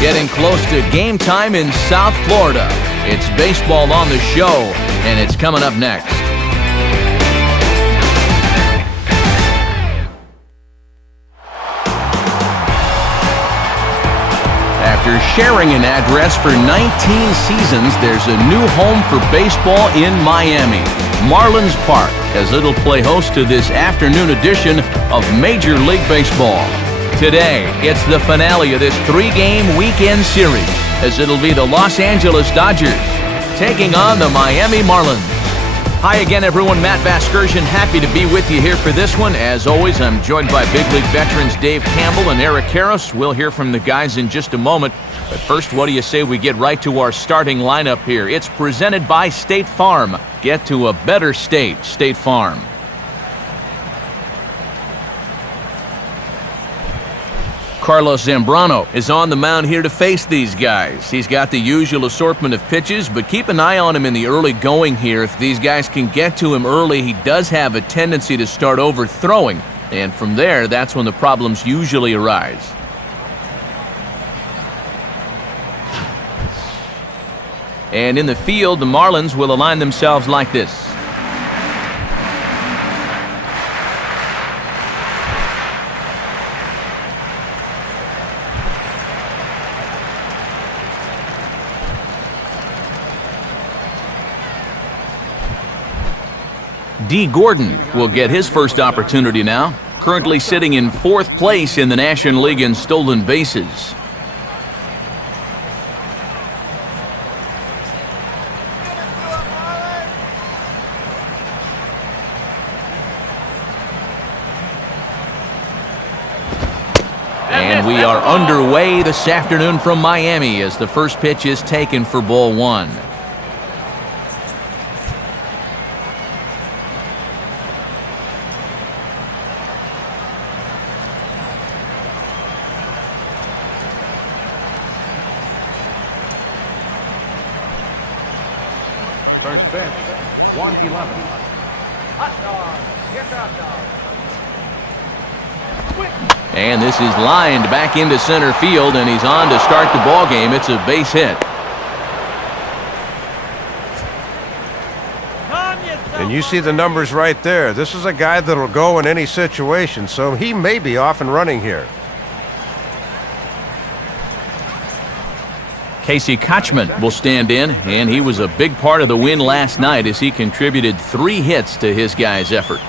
Getting close to game time in South Florida. It's baseball on the show, and it's coming up next. After sharing an address for 19 seasons, there's a new home for baseball in Miami. Marlins Park, as it'll play host to this afternoon edition of Major League Baseball. Today, it's the finale of this three-game weekend series, as it'll be the Los Angeles Dodgers taking on the Miami Marlins. Hi again, everyone. Matt Vasgersian, happy to be with you here for this one. As always, I'm joined by big league veterans Dave Campbell and Eric Karros. We'll hear from the guys in just a moment. But first, what do you say we get right to our starting lineup here? It's presented by State Farm. Get to a better state, State Farm. Carlos Zambrano is on the mound here to face these guys. He's got the usual assortment of pitches, but keep an eye on him in the early going here. If these guys can get to him early, he does have a tendency to start overthrowing. And from there, that's when the problems usually arise. And in the field, the Marlins will align themselves like this. D. Gordon will get his first opportunity now, currently sitting in 4th place in the National League in stolen bases. And we are underway this afternoon from Miami as the first pitch is taken for ball one. First pitch, 1-11. Hot dog, get hot dog. And this is lined back into center field, and he's on to start the ball game. It's a base hit. And you see the numbers right there. This is a guy that'll go in any situation, so he may be off and running here. Casey Kotchman will stand in, and he was a big part of the win last night as he contributed 3 hits to his guys' effort.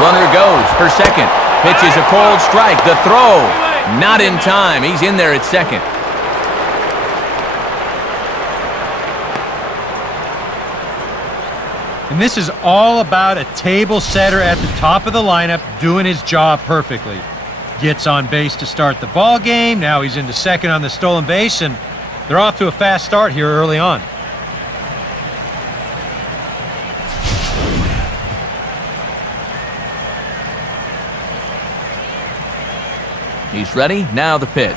Runner goes for second. Pitch is a cold strike. The throw, not in time. He's in there at second. And this is all about a table setter at the top of the lineup doing his job perfectly. Gets on base to start the ball game. Now he's into second on the stolen base, and they're off to a fast start here early on. He's ready. Now the pitch.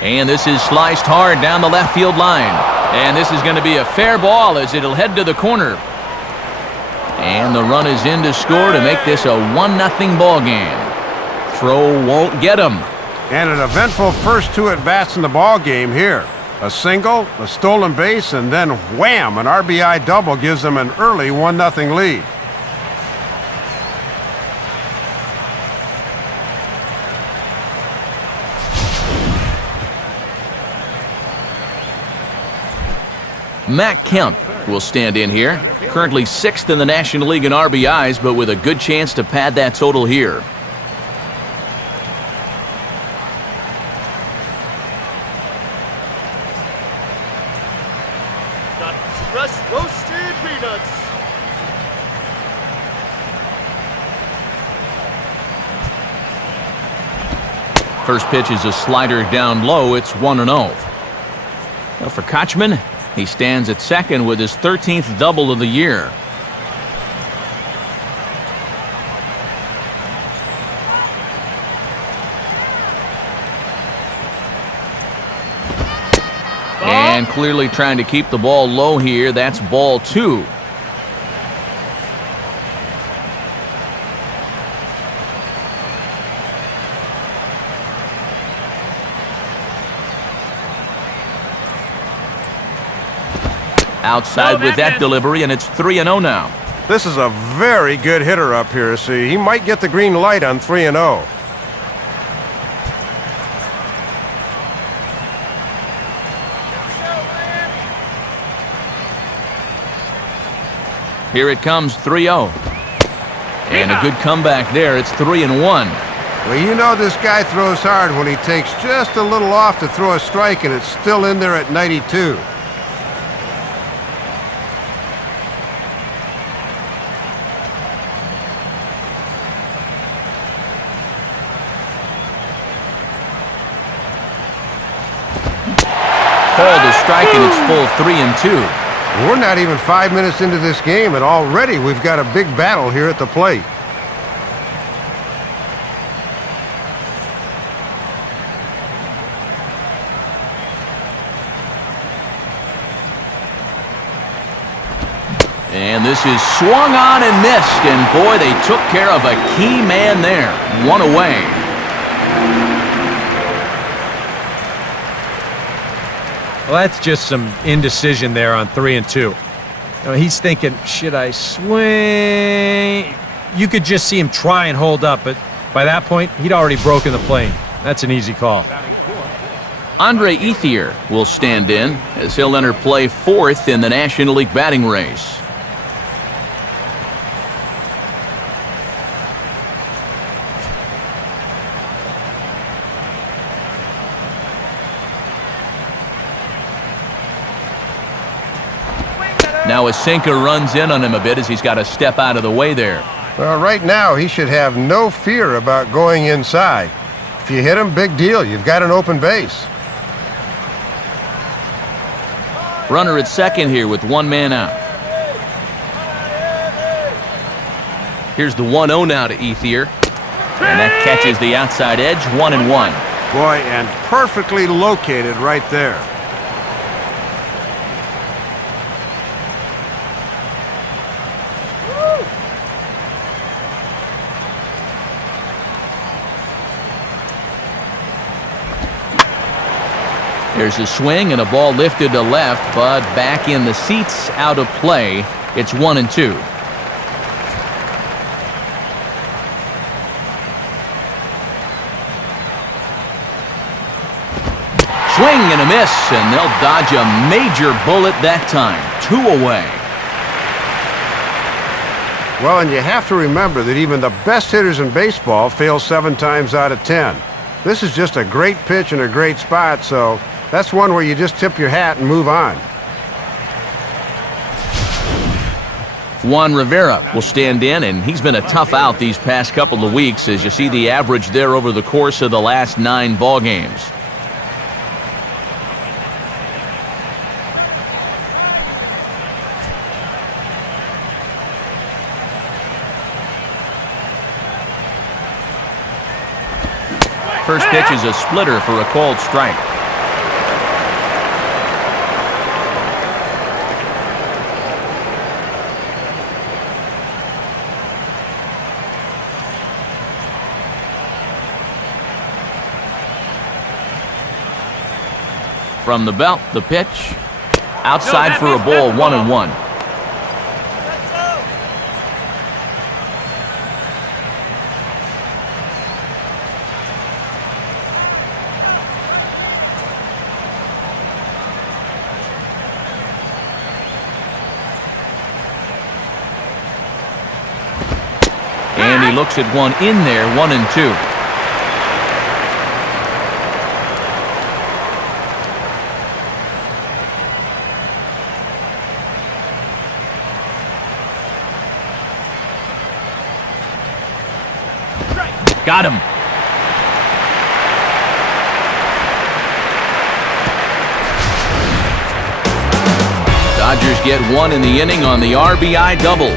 And this is sliced hard down the left field line. And this is going to be a fair ball as it'll head to the corner. And the run is in to score to make this a 1-0 ball game. Throw won't get him. And an eventful first 2 at-bats in the ball game here. A single, a stolen base, and then wham, an RBI double gives them an early 1-0 lead. Matt Kemp will stand in here. Currently 6th in the National League in RBIs, but with a good chance to pad that total here. Got fresh roasted peanuts. First pitch is a slider down low. It's 1-0. Well, for Kotchman, he stands at second with his 13th double of the year. And clearly trying to keep the ball low here. That's ball 2. Outside with that delivery, and it's 3-0 now. This is a very good hitter up here, see. He might get the green light on 3-0. Here it comes, 3-0. And a good comeback there. It's 3-1. Well, you know this guy throws hard when he takes just a little off to throw a strike, and it's still in there at 92. Called a strike, and it's full 3-2. We're not even 5 minutes into this game, and already we've got a big battle here at the plate. And this is swung on and missed, and boy, they took care of a key man there. 1 away. Well, that's just some indecision there on 3-2. You know, he's thinking, should I swing? You could just see him try and hold up, but by that point, he'd already broken the plane. That's an easy call. Andre Ethier will stand in as he'll enter play 4th in the National League batting race. Now a sinker runs in on him a bit as he's got to step out of the way there. Well, right now, he should have no fear about going inside. If you hit him, big deal. You've got an open base. Runner at second here with 1 man out. Here's the 1-0 now to Ethier. And that catches the outside edge, 1-1. Boy, and perfectly located right there. There's a swing and a ball lifted to left, but back in the seats, out of play. It's 1-2. Swing and a miss, and they'll dodge a major bullet that time. 2 away. Well, and you have to remember that even the best hitters in baseball fail 7 times out of 10. This is just a great pitch and a great spot, so that's one where you just tip your hat and move on. Juan Rivera will stand in, and he's been a tough out these past couple of weeks as you see the average there over the course of the last 9 ball games. First pitch is a splitter for a called strike. From the belt, the pitch. Outside for a ball, 1-1. And he looks at one in there, 1-2. Got him. Dodgers get 1 in the inning on the RBI double.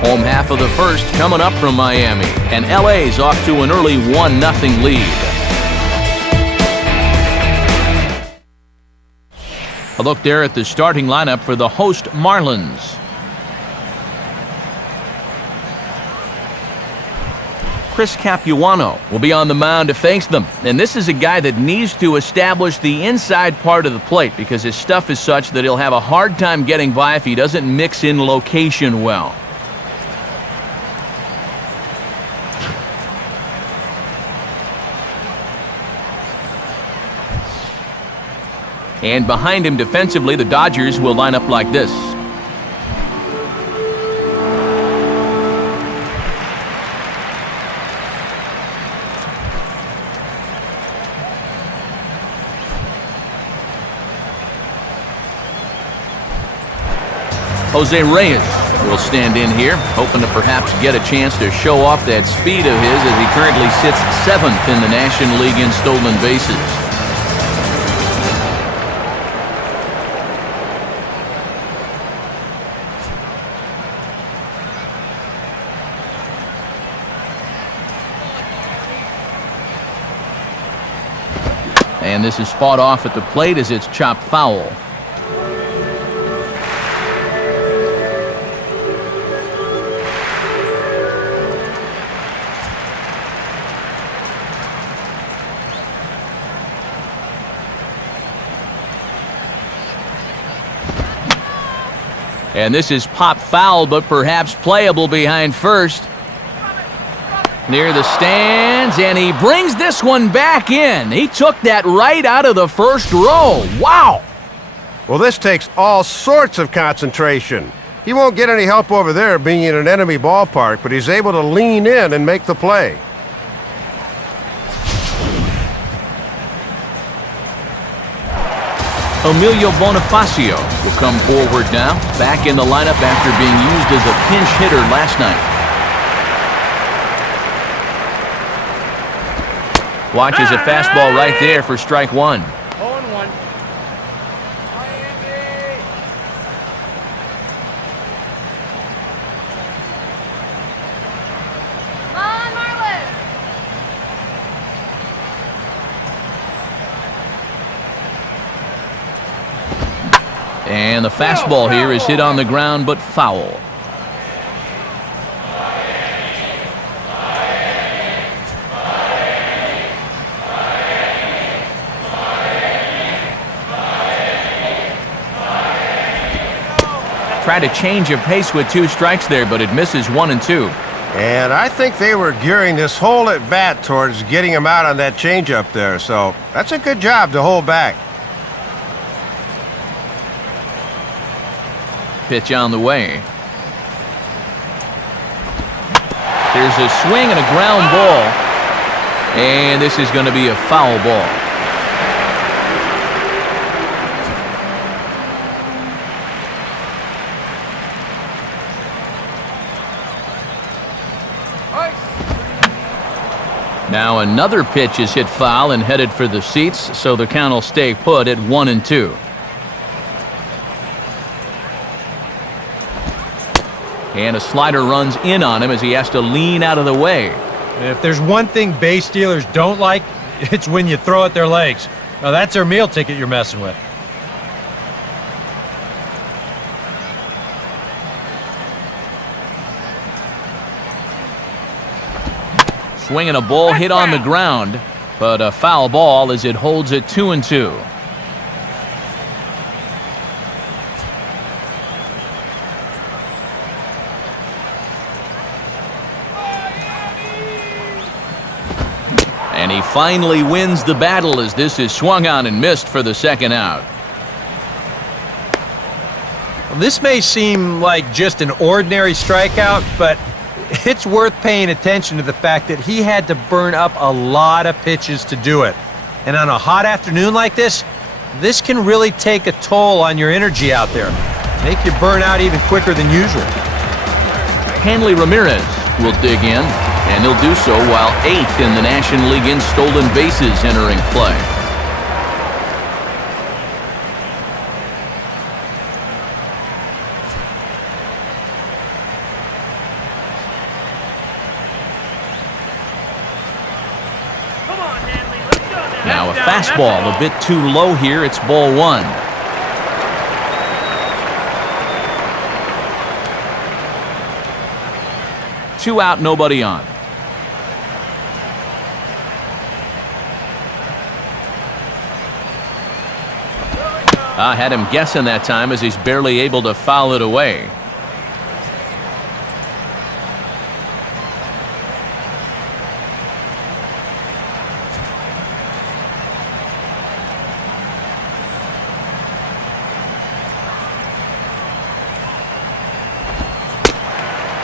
Home half of the first coming up from Miami, and LA's off to an early 1-0 lead. A look there at the starting lineup for the host Marlins. Chris Capuano will be on the mound to face them. And this is a guy that needs to establish the inside part of the plate because his stuff is such that he'll have a hard time getting by if he doesn't mix in location well. And behind him defensively, the Dodgers will line up like this. Jose Reyes will stand in here, hoping to perhaps get a chance to show off that speed of his as he currently sits 7th in the National League in stolen bases. And this is fought off at the plate as it's chopped foul. And this is pop foul, but perhaps playable behind first. Near the stands, and he brings this one back in. He took that right out of the first row. Wow! Well, this takes all sorts of concentration. He won't get any help over there being in an enemy ballpark, but he's able to lean in and make the play. Emilio Bonifacio will come forward now, back in the lineup after being used as a pinch hitter last night. Watches a fastball right there for strike one. 0-1. Come on, Marlins! And the fastball here is hit on the ground, but foul. Tried to change of pace with 2 strikes there, but it misses 1 and 2. And I think they were gearing this whole at-bat towards getting him out on that changeup there, so that's a good job to hold back. Pitch on the way. There's a swing and a ground ball. And this is going to be a foul ball. Now another pitch is hit foul and headed for the seats, so the count will stay put at 1 and 2. And a slider runs in on him as he has to lean out of the way. If there's one thing base stealers don't like, it's when you throw at their legs. Now that's their meal ticket you're messing with. Swinging a ball hit on the ground, but a foul ball as it holds it 2 and 2. And he finally wins the battle as this is swung on and missed for the second out. This may seem like just an ordinary strikeout, but it's worth paying attention to the fact that he had to burn up a lot of pitches to do it. And on a hot afternoon like this can really take a toll on your energy out there. Make you burn out even quicker than usual. Hanley Ramirez will dig in, and he'll do so while 8th in the National League in stolen bases entering play. Now a fastball a bit too low here. It's ball 1. 2 out, nobody on. I had him guessing that time as he's barely able to foul it away.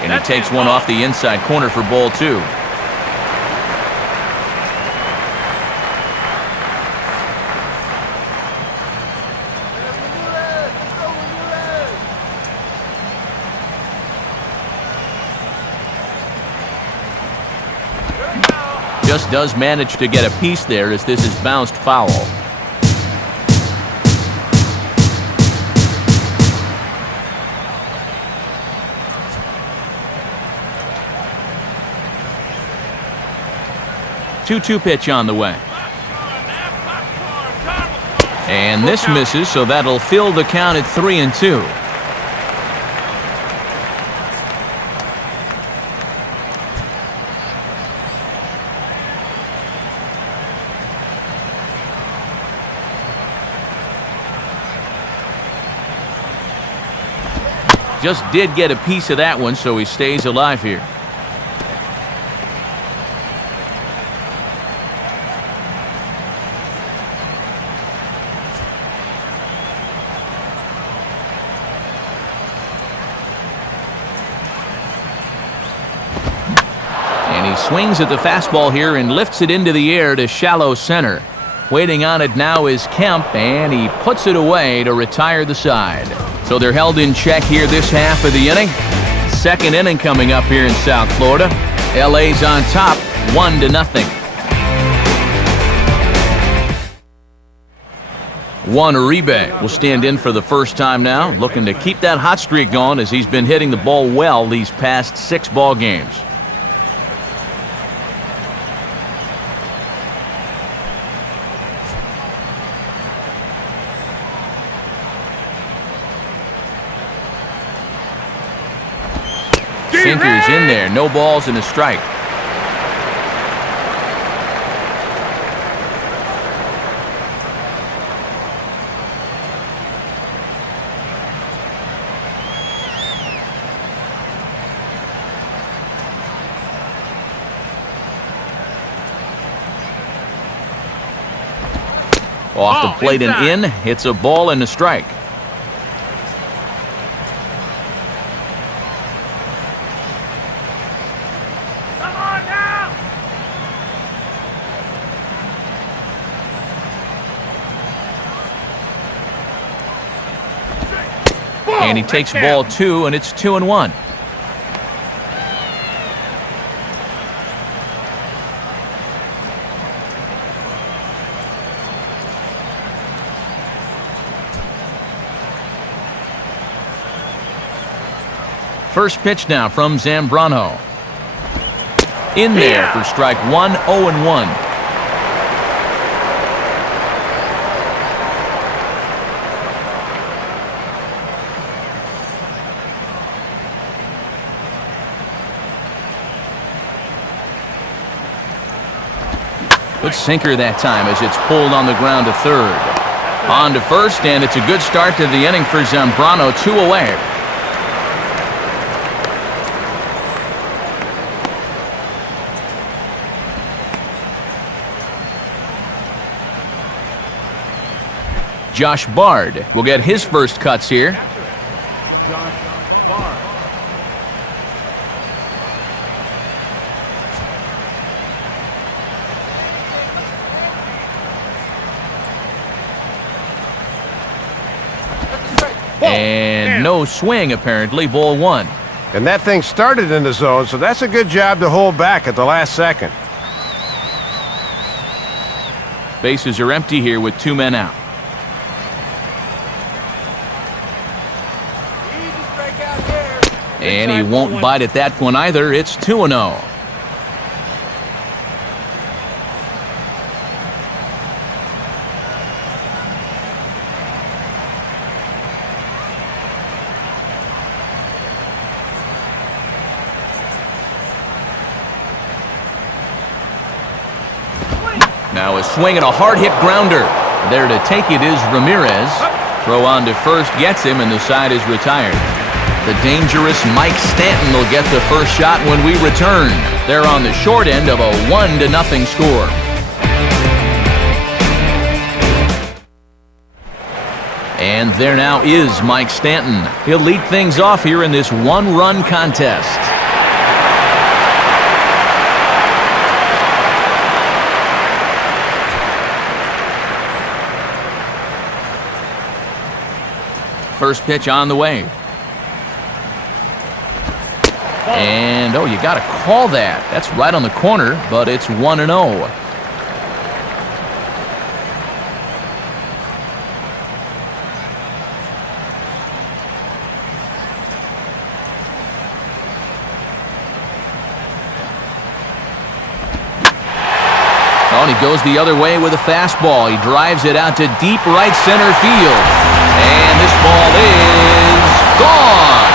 And he takes one off the inside corner for ball 2. Just does manage to get a piece there as this is bounced foul. Two-two pitch on the way. And this misses, so that'll fill the count at 3-2. Just did get a piece of that one, so he stays alive here. And he swings at the fastball here and lifts it into the air to shallow center. Waiting on it now is Kemp, and he puts it away to retire the side. So they're held in check here this half of the inning. Second inning coming up here in South Florida. LA's on top, 1-0. Juan Uribe will stand in for the first time now, looking to keep that hot streak going as he's been hitting the ball well these past 6 ball games. Sinkers in there, no balls and a strike. Off the plate and in, hits a ball and a strike. And he takes ball 2, and it's 2-1. First pitch now from Zambrano. In there for strike 1, 0-1. Good sinker that time as it's pulled on the ground to third. On to first, and it's a good start to the inning for Zambrano, 2 away. Josh Bard will get his first cuts here. Josh Bard. And no swing, apparently, ball 1. And that thing started in the zone, so that's a good job to hold back at the last second. Bases are empty here with 2 men out. And he won't bite at that one either. It's 2-0. Now a swing and a hard-hit grounder. There to take it is Ramirez. Throw on to first gets him, and the side is retired. The dangerous Mike Stanton will get the first shot when we return. They're on the short end of a 1-0 score. And there now is Mike Stanton. He'll lead things off here in this one-run contest. First pitch on the way. And, oh, you got to call that. That's right on the corner, but it's 1-0. Oh, and he goes the other way with a fastball. He drives it out to deep right center field. And this ball is gone.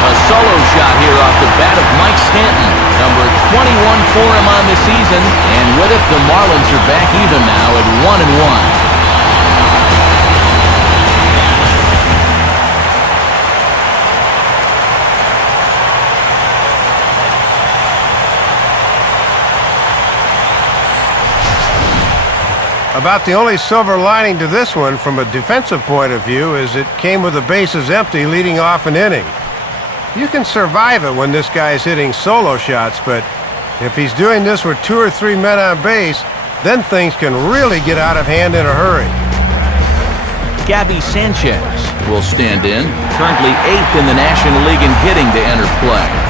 A solo shot here off the bat of Mike Stanton. Number 21 for him on the season. And with it, the Marlins are back even now at 1-1. About the only silver lining to this one from a defensive point of view is it came with the bases empty leading off an inning. You can survive it when this guy's hitting solo shots, but if he's doing this with 2 or 3 men on base, then things can really get out of hand in a hurry. Gabby Sanchez will stand in, currently 8th in the National League in hitting to enter play.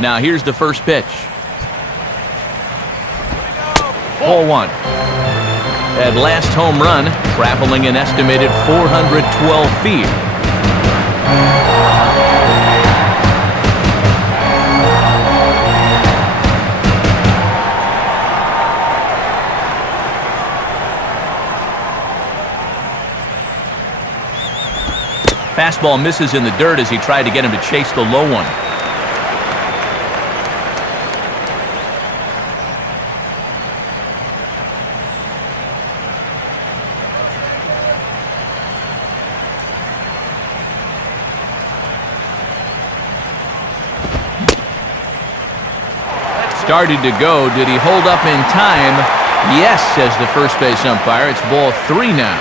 Now here's the first pitch. Ball 1. That last home run, traveling an estimated 412 feet. Fastball misses in the dirt as he tried to get him to chase the low one. Started to go. Did he hold up in time? Yes, says the first base umpire. It's ball 3 now.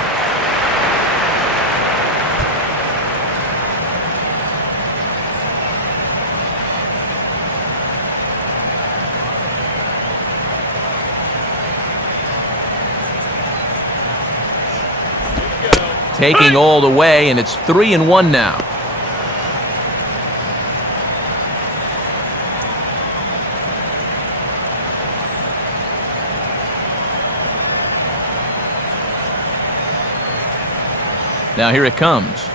Taking all the way, and it's 3-1 now. Now here it comes.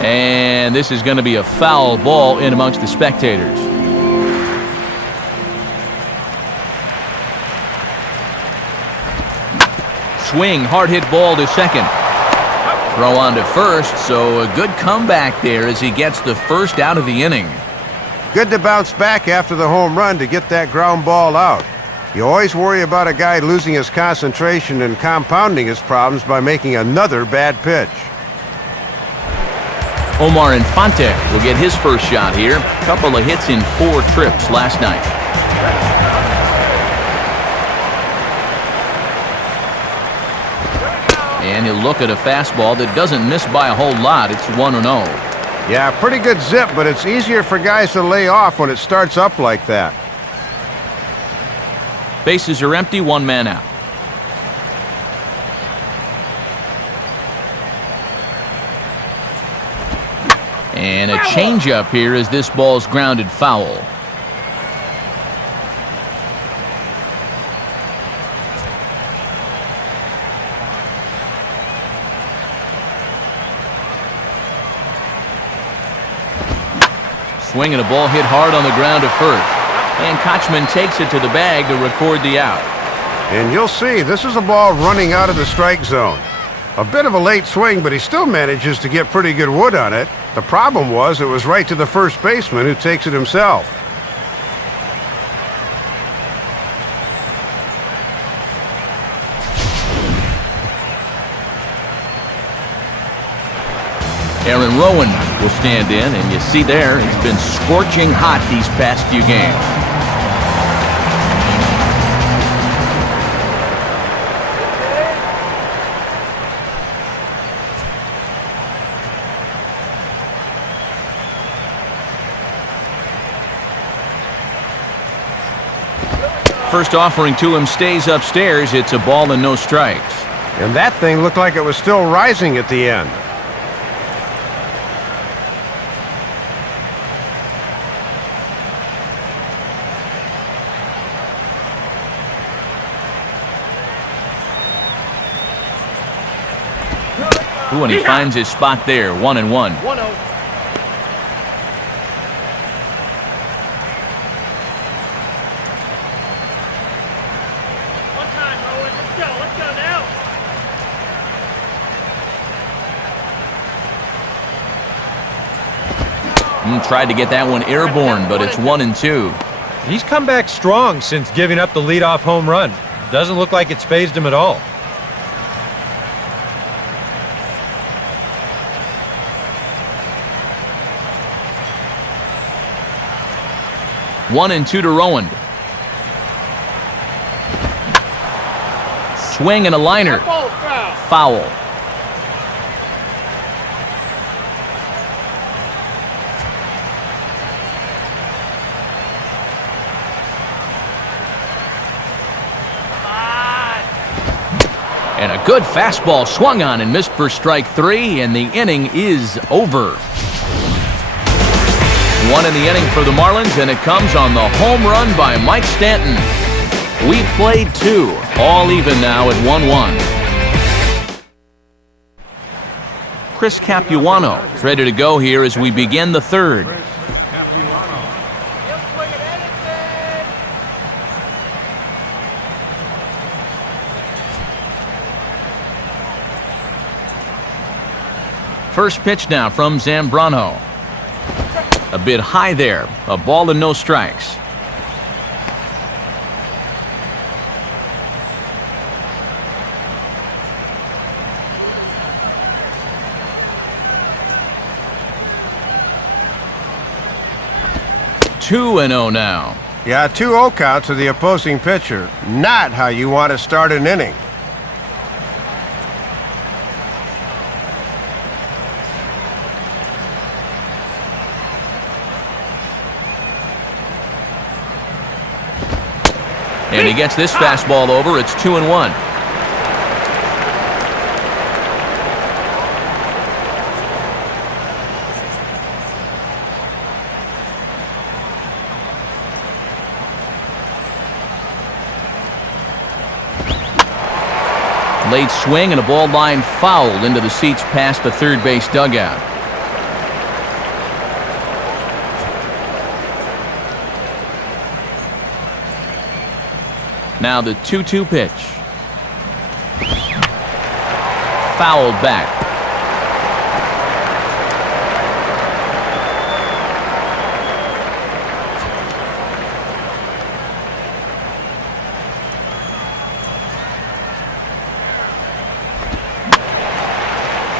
And this is going to be a foul ball in amongst the spectators. Swing, hard hit ball to second. Throw on to first, so a good comeback there as he gets the first out of the inning. Good to bounce back after the home run to get that ground ball out. You always worry about a guy losing his concentration and compounding his problems by making another bad pitch. Omar Infante will get his first shot here. Couple of hits in 4 trips last night. And he'll look at a fastball that doesn't miss by a whole lot. It's 1-0. Yeah, pretty good zip, but it's easier for guys to lay off when it starts up like that. Bases are empty, 1 man out. And a changeup here as this ball's grounded foul. Swinging a ball hit hard on the ground to first. And Kochman takes it to the bag to record the out. And you'll see, this is a ball running out of the strike zone. A bit of a late swing, but he still manages to get pretty good wood on it. The problem was it was right to the first baseman, who takes it himself. Aaron Rowan will stand in, and you see there, he's been scorching hot these past few games. First offering to him stays upstairs. It's a ball and no strikes. And that thing looked like it was still rising at the end. Ooh, and he finds his spot there, 1-1. 1-0. Tried to get that one airborne, but it's 1-2. He's come back strong since giving up the leadoff home run. Doesn't look like it's phased him at all. One and two to Rowan. Swing and a liner. Foul. And a good fastball swung on and missed for strike three, and the inning is over. One in the inning for the Marlins, and it comes on the home run by Mike Stanton. We've played two, all even now at 1-1. Chris Capuano is ready to go here as we begin the third. First pitch now from Zambrano. A bit high there. A ball and no strikes. Two and 0 now. Yeah, 2-0 count to the opposing pitcher. Not how you want to start an inning. And he gets this fastball over. It's 2-1. Late swing and a ball line fouled into the seats past the third base dugout. Now the 2-2 pitch. Fouled back.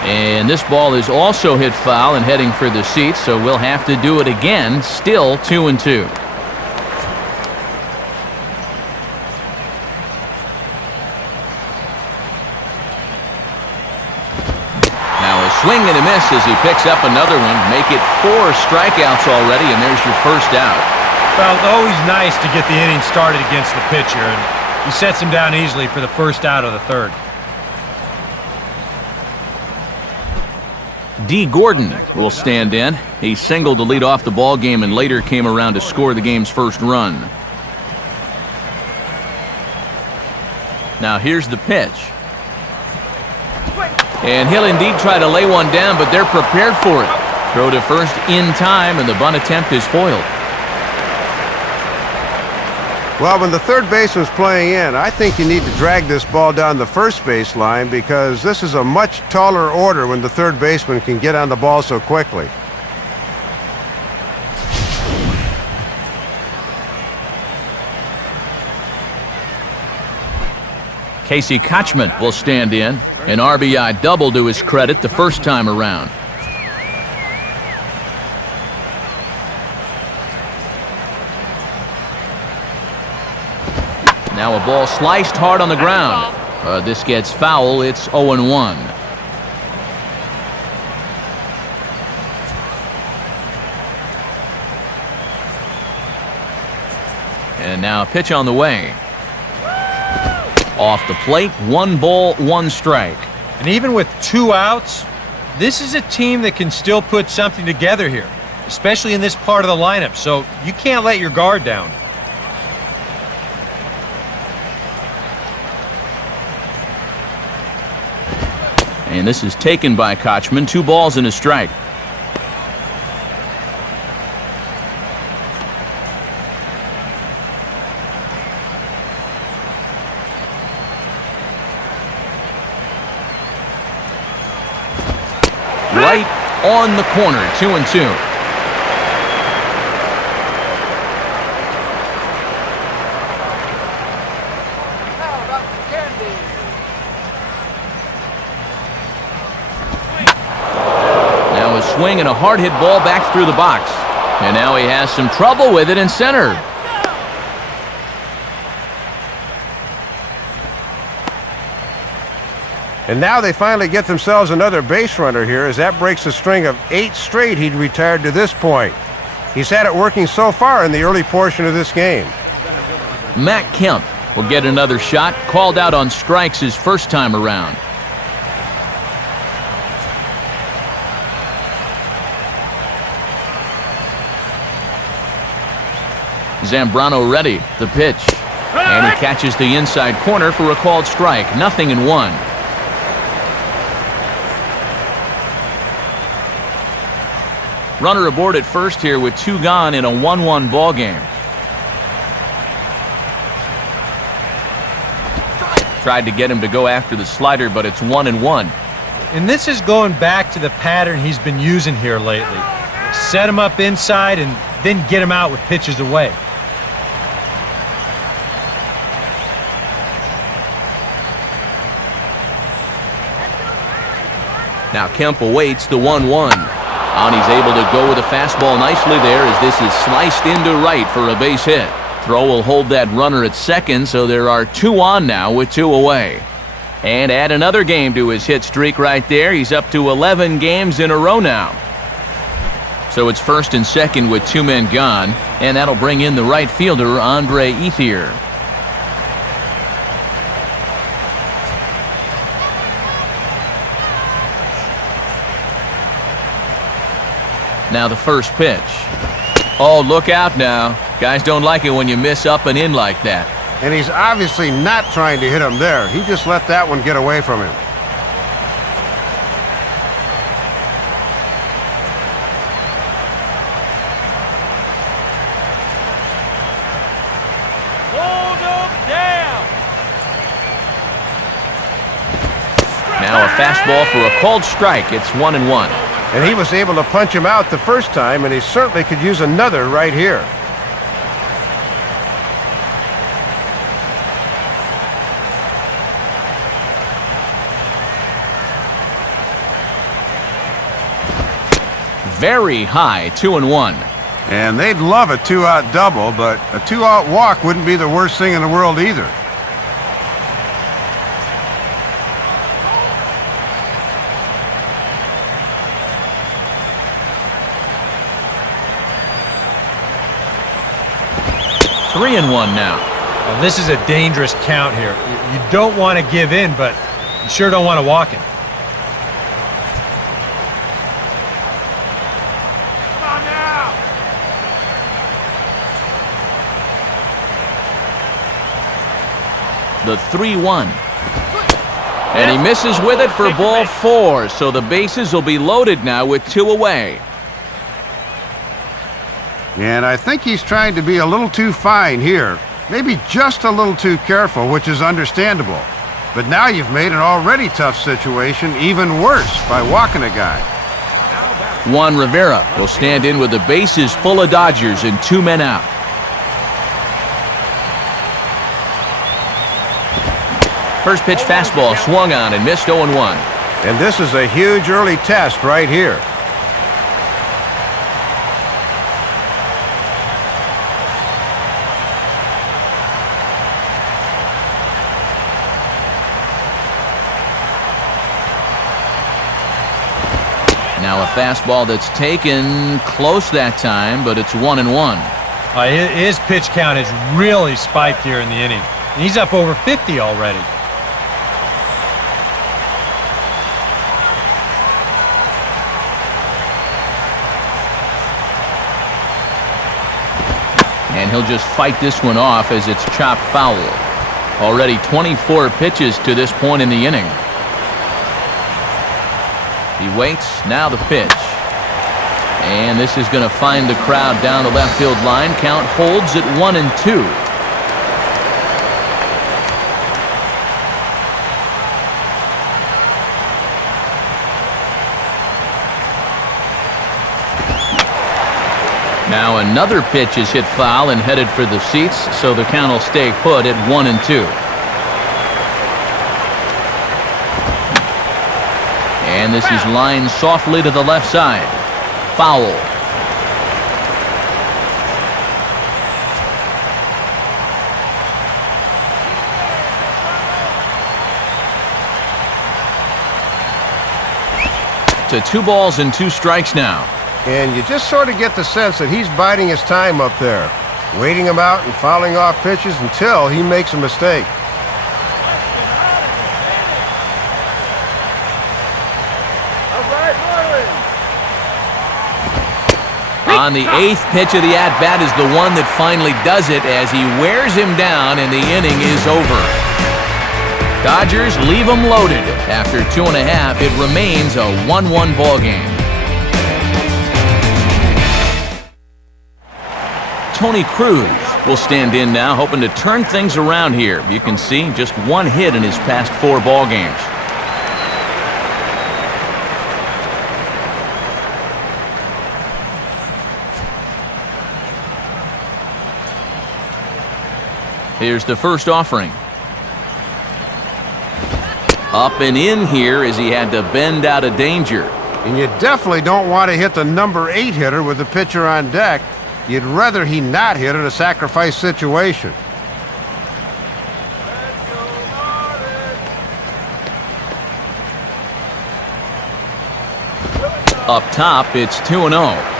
And this ball is also hit foul and heading for the seats, so we'll have to do it again. Still 2-2. Swing and a miss as he picks up another one. Make it 4 strikeouts already, and there's your first out. Well, it's always nice to get the inning started against the pitcher, and he sets him down easily for the first out of the third. D. Gordon will stand in. He singled to lead off the ball game and later came around to score the game's first run. Now here's the pitch. And he'll indeed try to lay one down, but they're prepared for it. Throw to first in time, and the bunt attempt is foiled. Well, when the third baseman's playing in, I think you need to drag this ball down the first base line because this is a much taller order when the third baseman can get on the ball so quickly. Casey Kochman will stand in. An RBI double to his credit the first time around. Now a ball sliced hard on the ground. This gets foul. It's 0-1. And now a pitch on the way. Off the plate, 1 ball, 1 strike. And even with 2 outs, this is a team that can still put something together here, especially in this part of the lineup, so you can't let your guard down. And this is taken by Kochman. 2 balls and a strike. Right on the corner, 2-2. Now a swing and a hard hit ball back through the box. And now he has some trouble with it in center. And now they finally get themselves another base runner here as that breaks a string of 8 straight he'd retired to this point. He's had it working so far in the early portion of this game. Matt Kemp will get another shot, called out on strikes his first time around. Zambrano ready, the pitch. And he catches the inside corner for a called strike. 0-1. Runner aboard at first here with 2 gone in a 1-1 ball game. Tried to get him to go after the slider, but it's 1-1. And this is going back to the pattern he's been using here lately. Set him up inside and then get him out with pitches away. Now Kemp awaits the 1-1. And he's able to go with a fastball nicely there as this is sliced into right for a base hit. Throw will hold that runner at second, so there are 2 on now with 2 away. And add another game to his hit streak right there. He's up to 11 games in a row now. So it's first and second with 2 men gone, and that'll bring in the right fielder, Andre Ethier. Now the first pitch. Oh, look out now. Guys don't like it when you miss up and in like that. And he's obviously not trying to hit him there. He just let that one get away from him. Hold him down. Now a fastball for a called strike. It's 1-1. And he was able to punch him out the first time, and he certainly could use another right here. Very high, 2-1. And they'd love a 2-out double, but a 2-out walk wouldn't be the worst thing in the world either. Three and one now. Well, this is a dangerous count here. You don't want to give in, but you sure don't want to walk it. Come on now. The 3-1. And he misses with it for ball 4, so the bases will be loaded now with 2 away. And I think he's trying to be a little too fine here. Maybe just a little too careful, which is understandable. But now you've made an already tough situation even worse by walking a guy. Juan Rivera will stand in with the bases full of Dodgers and 2 men out. First pitch fastball swung on and missed 0-1. And this is a huge early test right here. Now a fastball that's taken close that time, but it's 1-1. His pitch count has really spiked here in the inning. And he's up over 50 already. And he'll just fight this one off as it's chopped foul. Already 24 pitches to this point in the inning. He waits, now the pitch. And this is going to find the crowd down the left field line. Count holds at 1-2. Now another pitch is hit foul and headed for the seats, so the count will stay put at 1-2. And this is lined softly to the left side. Foul. To 2 balls and 2 strikes now. And you just sort of get the sense that he's biding his time up there, waiting him out and fouling off pitches until he makes a mistake. On the 8th pitch of the at-bat is the one that finally does it as he wears him down and the inning is over. Dodgers leave him loaded. After 2.5, it remains a 1-1 ball game. Tony Cruz will stand in now, hoping to turn things around here. You can see just 1 hit in his past 4 ball games. Here's the first offering. Up and in here as he had to bend out of danger. And you definitely don't want to hit the number 8 hitter with the pitcher on deck. You'd rather he not hit in a sacrifice situation. Up top, it's 2-0.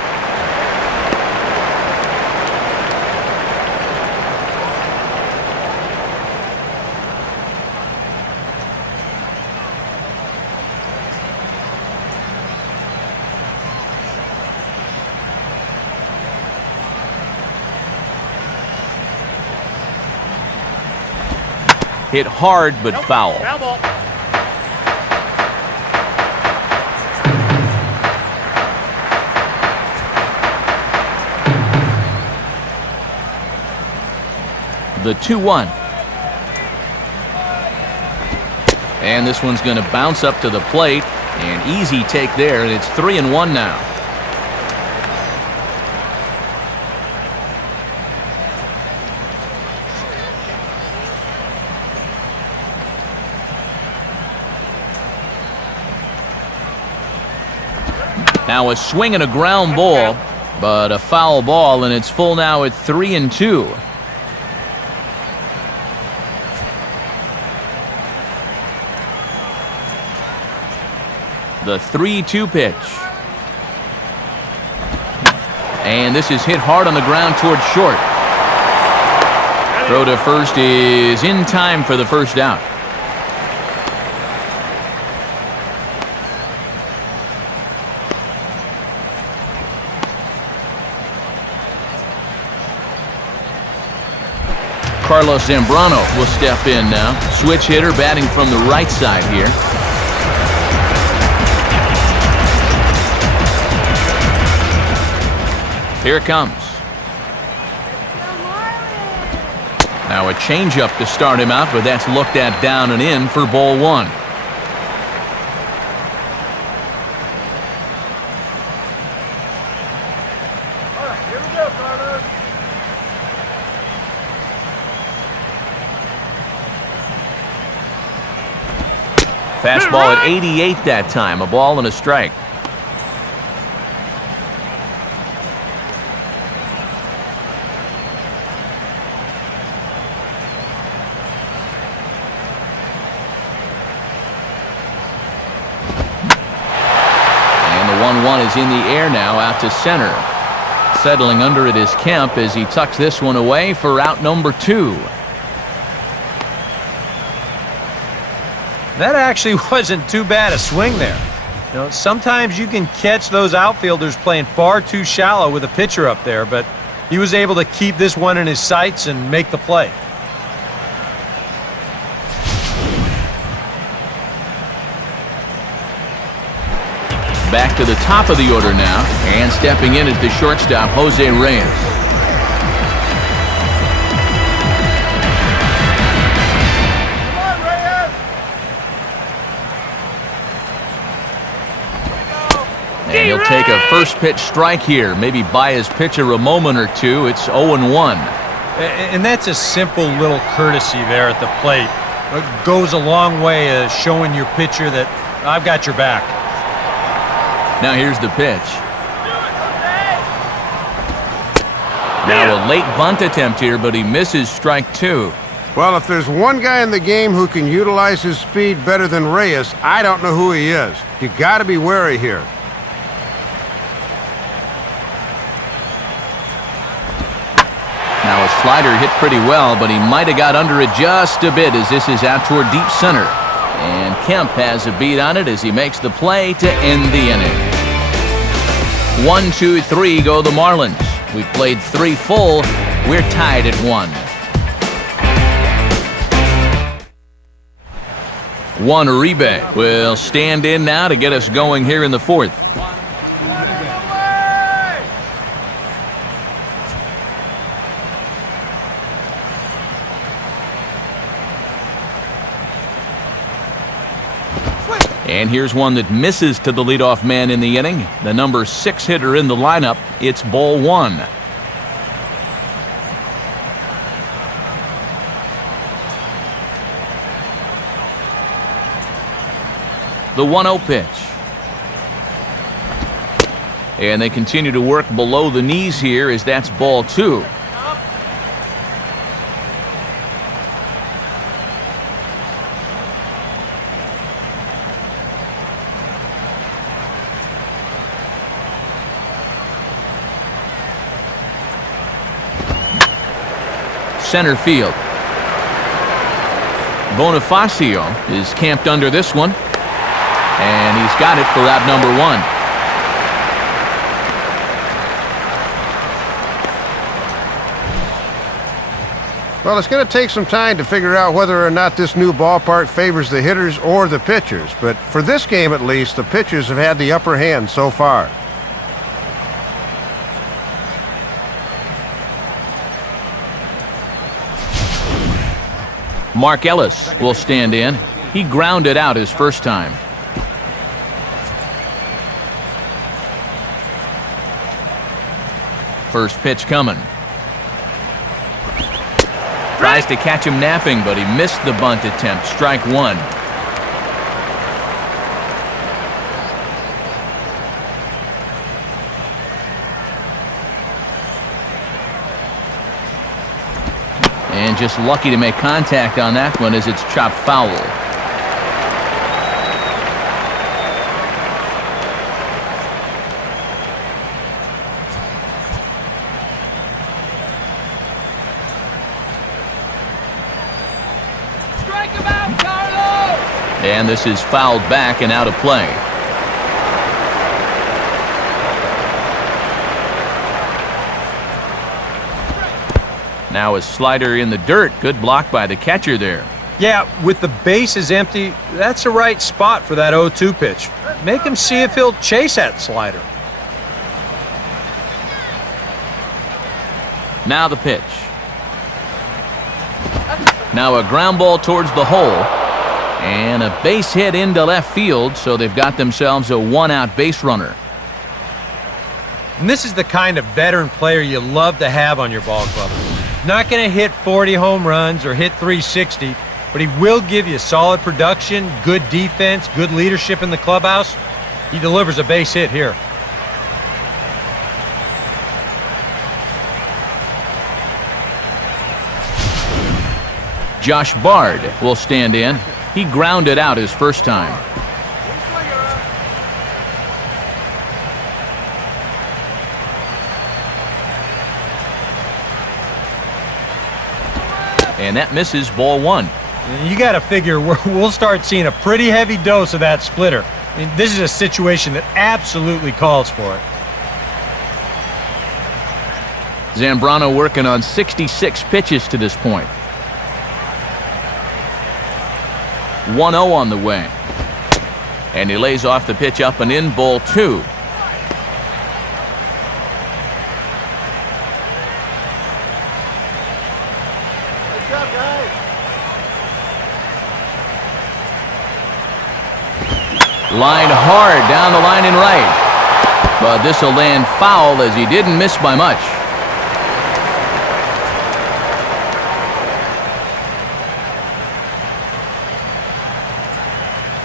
Hit hard, but foul. The 2-1. And this one's going to bounce up to the plate. An easy take there, and it's 3-1 now. Now a swing and a ground ball, but a foul ball, and it's full now at 3-2. The 3-2 pitch. And this is hit hard on the ground towards short. Throw to first is in time for the first out. Carlos Zambrano will step in now. Switch hitter batting from the right side here. Here it comes. Now a changeup to start him out, but that's looked at down and in for ball one. Here we go, Carlos. Fastball at 88 that time, a ball and a strike. And the 1-1 is in the air now out to center. Settling under it is Kemp as he tucks this one away for out number 2. That actually wasn't too bad a swing there. You know, sometimes you can catch those outfielders playing far too shallow with a pitcher up there, but he was able to keep this one in his sights and make the play. Back to the top of the order now, and stepping in is the shortstop, Jose Reyes. And he'll take a first pitch strike here, maybe buy his pitcher a moment or two. It's 0-1. And that's a simple little courtesy there at the plate. It goes a long way showing your pitcher that I've got your back. Now here's the pitch. Now a late bunt attempt here, but he misses strike 2. Well, if there's one guy in the game who can utilize his speed better than Reyes, I don't know who he is. You got to be wary here. Now a slider hit pretty well, but he might have got under it just a bit as this is out toward deep center. And Kemp has a beat on it as he makes the play to end the inning. 1, 2, 3 go the Marlins. We've played 3 full. We're tied at 1. Juan Uribe will stand in now to get us going here in the 4th. And here's one that misses to the leadoff man in the inning. The number 6 hitter in the lineup. It's ball 1. The 1-0 pitch. And they continue to work below the knees here as that's ball 2. Center field. Bonifacio is camped under this one, and he's got it for out number 1. Well, it's going to take some time to figure out whether or not this new ballpark favors the hitters or the pitchers, but for this game at least, the pitchers have had the upper hand so far. Mark Ellis will stand in. He grounded out his first time. First pitch coming. Tries to catch him napping, but he missed the bunt attempt. Strike 1. And just lucky to make contact on that one as it's chopped foul. Strike him out, Carlo! And this is fouled back and out of play. Now a slider in the dirt. Good block by the catcher there. Yeah, with the bases empty, that's the right spot for that 0-2 pitch. Make him see if he'll chase that slider. Now the pitch. Now a ground ball towards the hole. And a base hit into left field, so they've got themselves a one-out base runner. And this is the kind of veteran player you love to have on your ball club. Not going to hit 40 home runs or hit 360, but he will give you solid production, good defense, good leadership in the clubhouse. He delivers a base hit here. Josh Bard will stand in. He grounded out his first time. And that misses, ball one. You got to figure we'll start seeing a pretty heavy dose of that splitter. I mean, this is a situation that absolutely calls for it. Zambrano working on 66 pitches to this point. 1-0 on the way. And he lays off the pitch up and in, ball two. Good job, guys. Line hard down the line and right. But this will land foul as he didn't miss by much.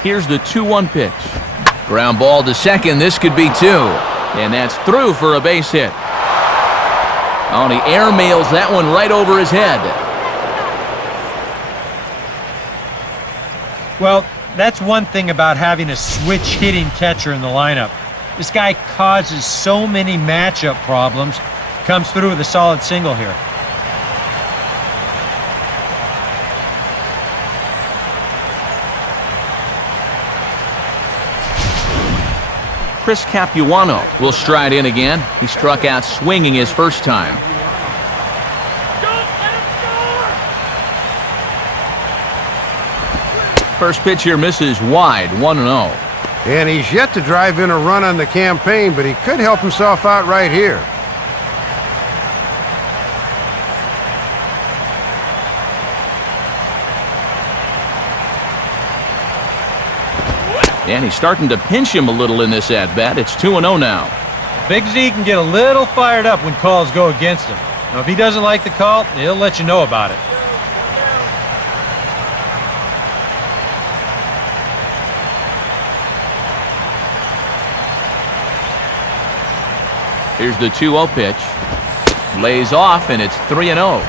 Here's the 2-1 pitch. Ground ball to second. This could be two. And that's through for a base hit. Oh, and he airmails that one right over his head. Well, that's one thing about having a switch hitting catcher in the lineup. This guy causes so many matchup problems. Comes through with a solid single here. Chris Capuano will stride in again. He struck out swinging his first time. First pitch here misses wide, 1-0. And he's yet to drive in a run on the campaign, but he could help himself out right here. And he's starting to pinch him a little in this at-bat. It's 2-0 now. Big Z can get a little fired up when calls go against him. Now, if he doesn't like the call, he'll let you know about it. Here's the 2-0 pitch. Lays off, and it's 3-0.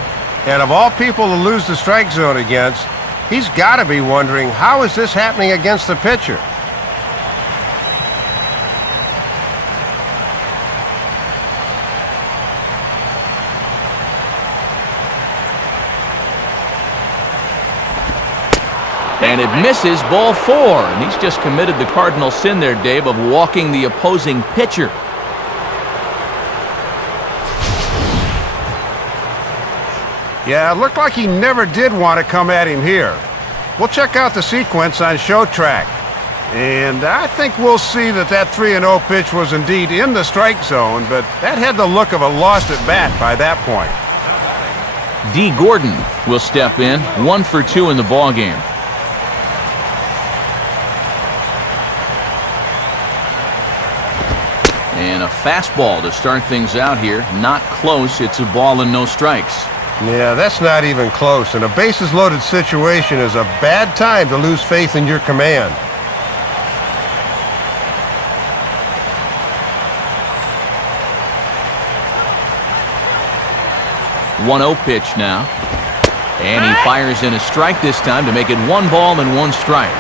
And of all people to lose the strike zone against, he's got to be wondering, how is this happening against the pitcher? And it misses, ball four. And he's just committed the cardinal sin there, Dave, of walking the opposing pitcher. Yeah, it looked like he never did want to come at him here. We'll check out the sequence on Show Track. And I think we'll see that 3-0 pitch was indeed in the strike zone, but that had the look of a lost at bat by that point. D. Gordon will step in, 1 for 2 in the ballgame. And a fastball to start things out here. Not close. It's a ball and no strikes. Yeah, that's not even close. And a bases-loaded situation is a bad time to lose faith in your command. One 1-0 pitch now. And he fires in a strike this time to make it 1 ball and 1 strike.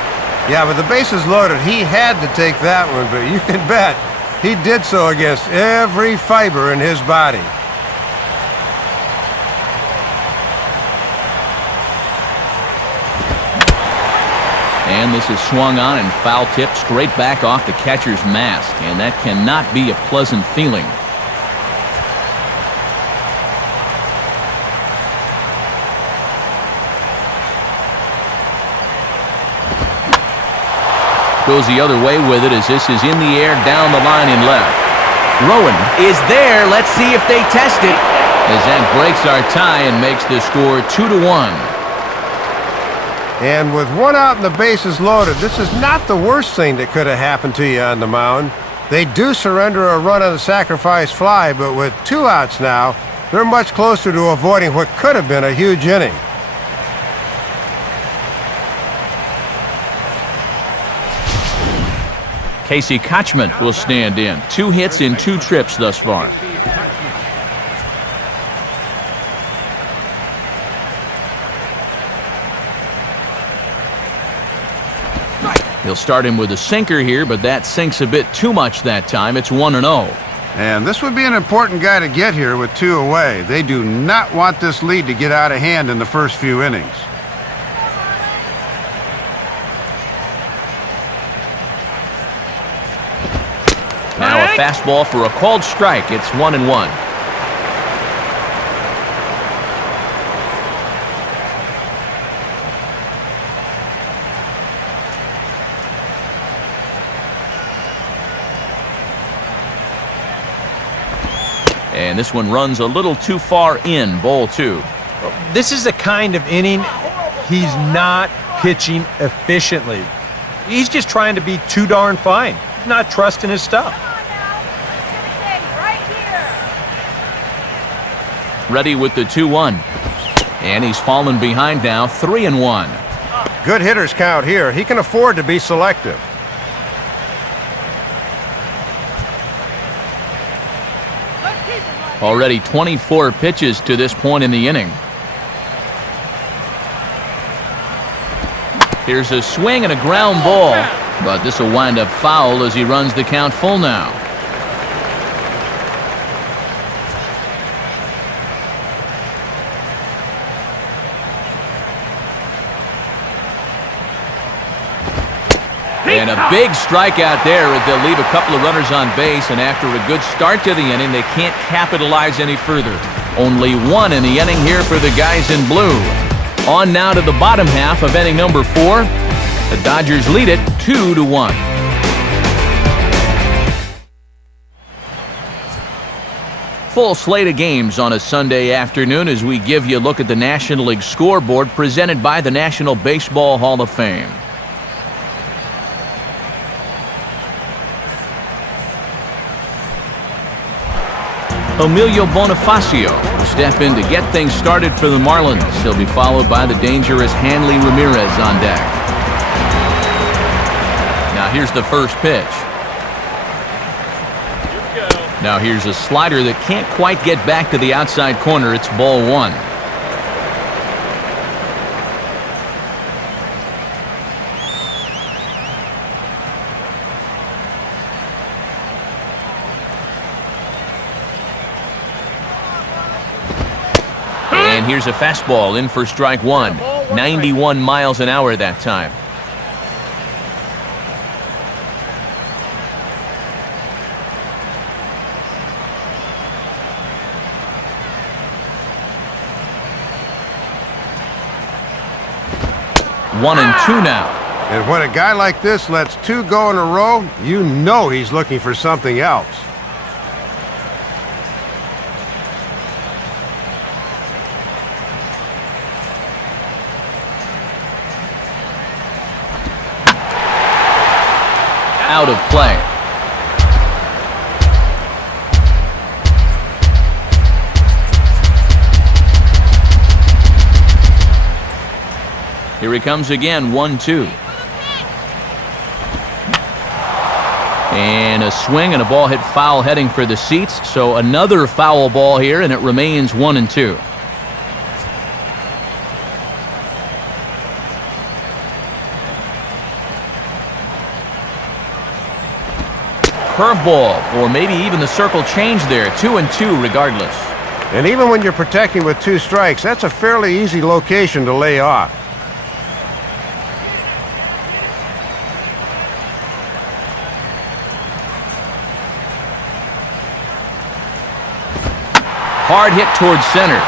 Yeah, but the bases loaded, he had to take that one, but you can bet he did so against every fiber in his body. And this is swung on and foul tipped straight back off the catcher's mask. And that cannot be a pleasant feeling. Goes the other way with it as this is in the air down the line in left. Rowan is there. Let's see if they test it. As that breaks our tie and makes the score 2-1. And with one out and the bases loaded, this is not the worst thing that could have happened to you on the mound. They do surrender a run on the sacrifice fly, but with 2 outs now, they're much closer to avoiding what could have been a huge inning. Casey Kochman will stand in. 2 hits in 2 trips thus far. He'll start him with a sinker here, but that sinks a bit too much that time. It's 1-0. And this would be an important guy to get here with 2 away. They do not want this lead to get out of hand in the first few innings. Now a fastball for a called strike. It's 1-1. And this one runs a little too far in, ball 2. This is the kind of inning he's not pitching efficiently. He's just trying to be too darn fine, not trusting his stuff. Ready with the 2-1. And he's fallen behind now, 3-1. Good hitters count here. He can afford to be selective. Already 24 pitches to this point in the inning. Here's a swing and a ground ball, but this will wind up foul as he runs the count full now. And a big strikeout there as they'll leave a couple of runners on base, and after a good start to the inning, they can't capitalize any further. Only 1 in the inning here for the guys in blue. On now to the bottom half of inning number 4. The Dodgers lead it 2-1. Full slate of games on a Sunday afternoon as we give you a look at the National League scoreboard presented by the National Baseball Hall of Fame. Emilio Bonifacio will step in to get things started for the Marlins. He'll be followed by the dangerous Hanley Ramirez on deck. Now here's the first pitch. Now here's a slider that can't quite get back to the outside corner. It's ball 1. And here's a fastball in for strike 1. 91 miles an hour that time. One and 2 now. And when a guy like this lets 2 go in a row, you know he's looking for something else. Out of play. Here he comes again, 1-2. And a swing and a ball hit foul heading for the seats. So another foul ball here, and it remains 1-2. Curveball, or maybe even the circle change there. 2-2 regardless. And even when you're protecting with 2 strikes, that's a fairly easy location to lay off. Hard hit towards center.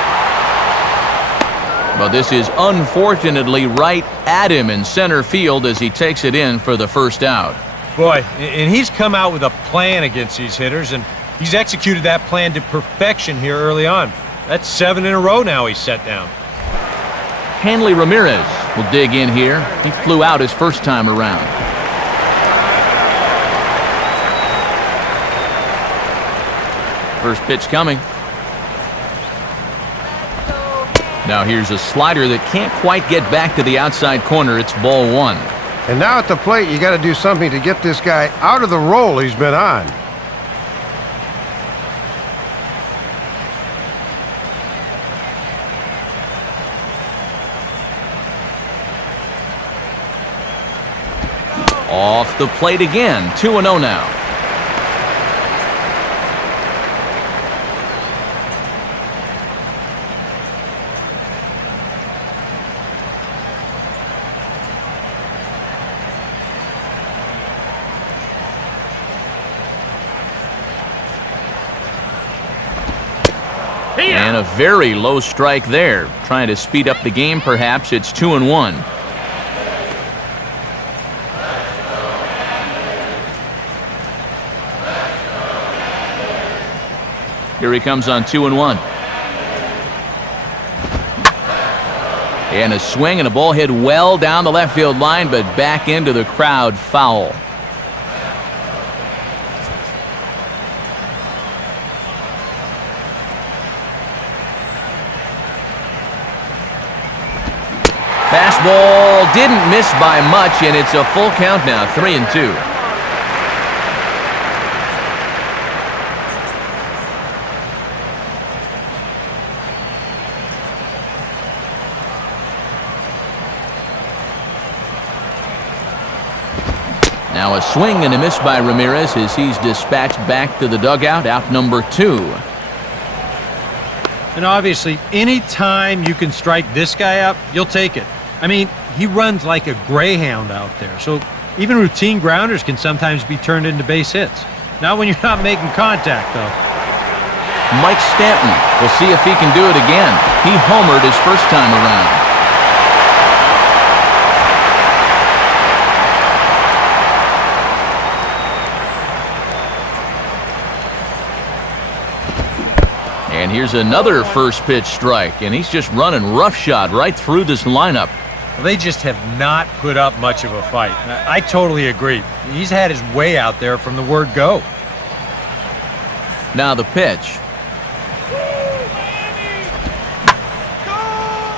But this is unfortunately right at him in center field as he takes it in for the first out. Boy, and he's come out with a plan against these hitters, and he's executed that plan to perfection here early on. That's 7 in a row now he's set down. Hanley Ramirez will dig in here. He flew out his first time around. First pitch coming. Now here's a slider that can't quite get back to the outside corner. It's ball one. And now at the plate, you got to do something to get this guy out of the role he's been on. Off the plate again. 2-0 now. And a very low strike there. Trying to speed up the game, perhaps. It's 2-1. Here he comes on 2-1. And a swing and a ball hit well down the left field line, but back into the crowd, foul. Fastball didn't miss by much, and it's a full count now, 3-2. Now a swing and a miss by Ramirez as he's dispatched back to the dugout, out number 2. And obviously, any time you can strike this guy out, you'll take it. I mean, he runs like a greyhound out there, so even routine grounders can sometimes be turned into base hits. Not when you're not making contact, though. Mike Stanton will see if he can do it again. He homered his first time around. And here's another first pitch strike, and he's just running roughshod right through this lineup. Well, they just have not put up much of a fight. I totally agree. He's had his way out there from the word go. Now the pitch.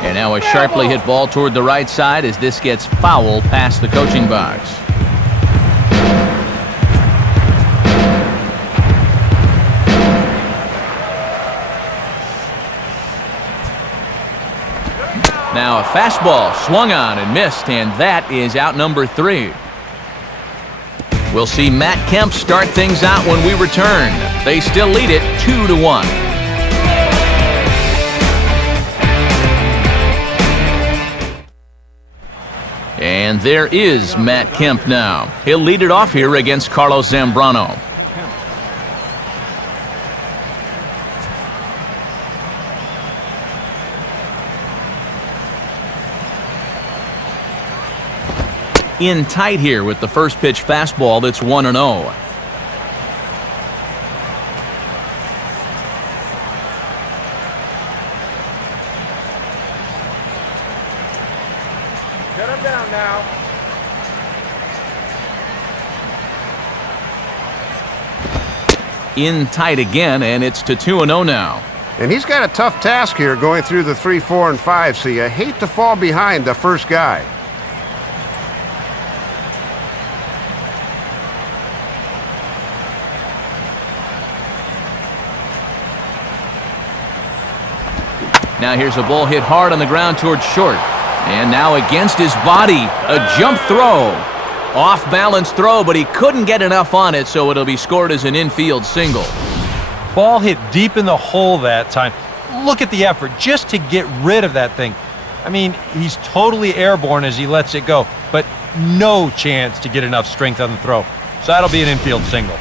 And now a sharply hit ball toward the right side as this gets foul past the coaching box. Now a fastball swung on and missed, and that is out number 3. We'll see Matt Kemp start things out when we return. They still lead it 2-1. And there is Matt Kemp now. He'll lead it off here against Carlos Zambrano. In tight here with the first pitch fastball that's 1-0. Get him down now. In tight again, and it's to 2-0 now. And he's got a tough task here going through the 3, 4, and 5, so you hate to fall behind the first guy. Now here's a ball hit hard on the ground towards short. And now against his body, a jump throw. Off-balance throw, but he couldn't get enough on it, so it'll be scored as an infield single. Ball hit deep in the hole that time. Look at the effort just to get rid of that thing. I mean, he's totally airborne as he lets it go, but no chance to get enough strength on the throw. So that'll be an infield single.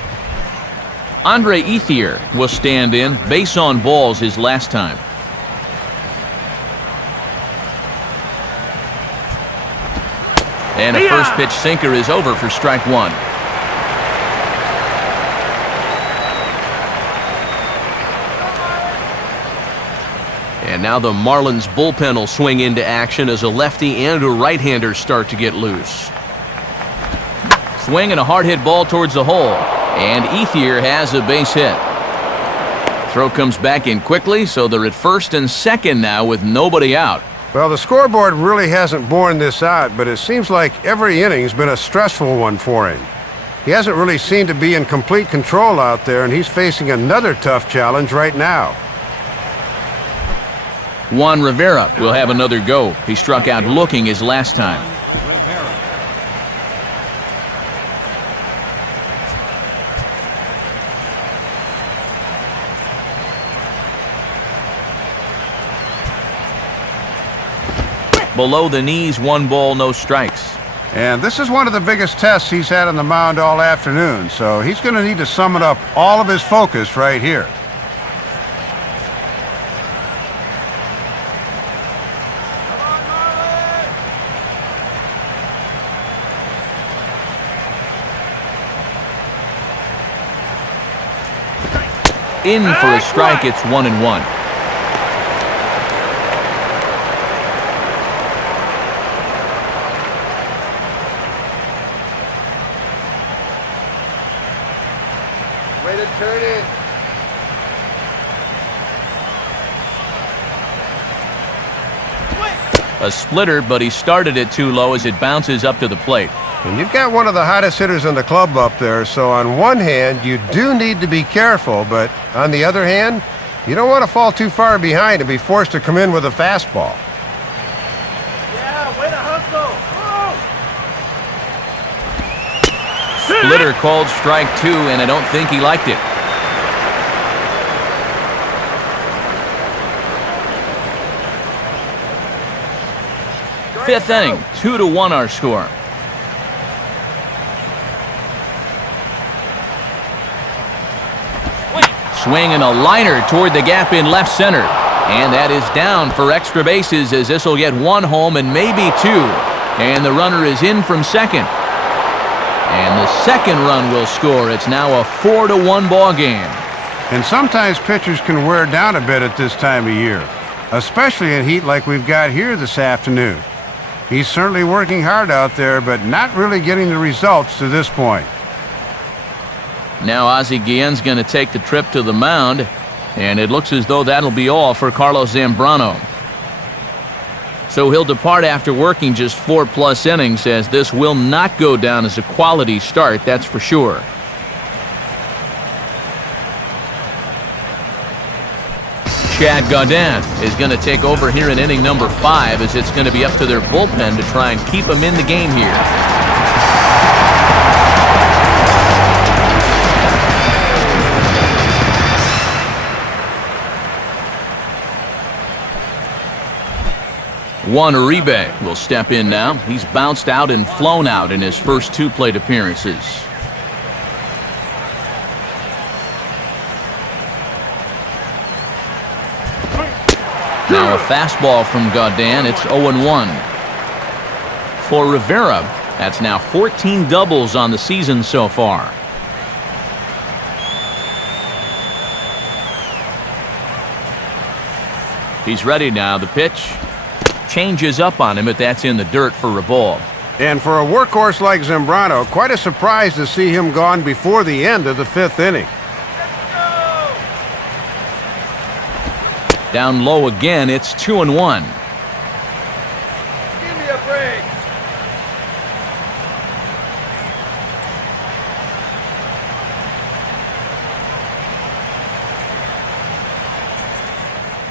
Andre Ethier will stand in. Base on balls his last time. And a first pitch sinker is over for strike 1. And Now the Marlins bullpen will swing into action as a lefty and a right-hander start to get loose. Swing and a hard hit ball towards the hole. And Ethier has a base hit. Throw comes back in quickly, so they're at first and second now with nobody out. Well, the scoreboard really hasn't borne this out, but it seems like every inning's been a stressful one for him. He hasn't really seemed to be in complete control out there, and he's facing another tough challenge right now. Juan Rivera will have another go. He struck out looking his last time. Below the knees, 1 ball, no strikes. And this is one of the biggest tests he's had on the mound all afternoon, so he's going to need to summon up all of his focus right here. In for a strike, it's 1-1. Way to turn it. A splitter, but he started it too low as it bounces up to the plate. And you've got one of the hottest hitters in the club up there, so on one hand, you do need to be careful, but on the other hand, you don't want to fall too far behind and be forced to come in with a fastball. Yeah, way to hustle. Splitter called strike 2, and I don't think he liked it. Fifth inning, 2-1 our score. Swing and a liner toward the gap in left center. And that is down for extra bases as this will get 1 home and maybe 2. And the runner is in from second. And the second run will score. It's now a 4-1 ball game. And sometimes pitchers can wear down a bit at this time of year, especially in heat like we've got here this afternoon. He's certainly working hard out there, but not really getting the results to this point. Now Ozzie Guillen's going to take the trip to the mound, and it looks as though that'll be all for Carlos Zambrano. So he'll depart after working just 4+ innings, as this will not go down as a quality start, that's for sure. Chad Gaudin is going to take over here in inning number 5, as it's going to be up to their bullpen to try and keep him in the game here. Juan Uribe will step in now. He's bounced out and flown out in his first 2 plate appearances. Now a fastball from Gaudin. It's 0-1. For Rivera, that's now 14 doubles on the season so far. He's ready now. The pitch changes up on him, but that's in the dirt for a ball. And for a workhorse like Zambrano, quite a surprise to see him gone before the end of the 5th inning. Down low again, it's 2-1. Give me a break.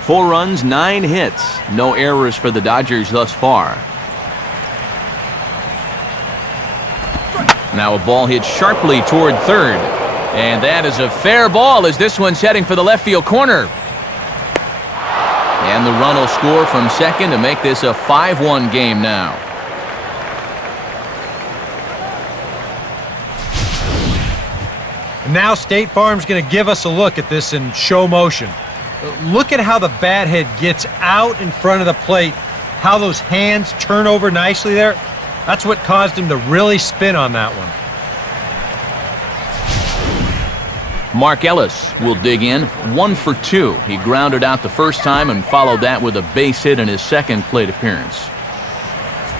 Four runs, 9 hits. No errors for the Dodgers thus far. Now a ball hit sharply toward third. And that is a fair ball as this one's heading for the left field corner. And the run will score from second to make this a 5-1 game now. And now State Farm's going to give us a look at this in show motion. Look at how the bat head gets out in front of the plate, how those hands turn over nicely there. That's what caused him to really spin on that one. Mark Ellis will dig in, 1 for 2. He grounded out the first time and followed that with a base hit in his second plate appearance.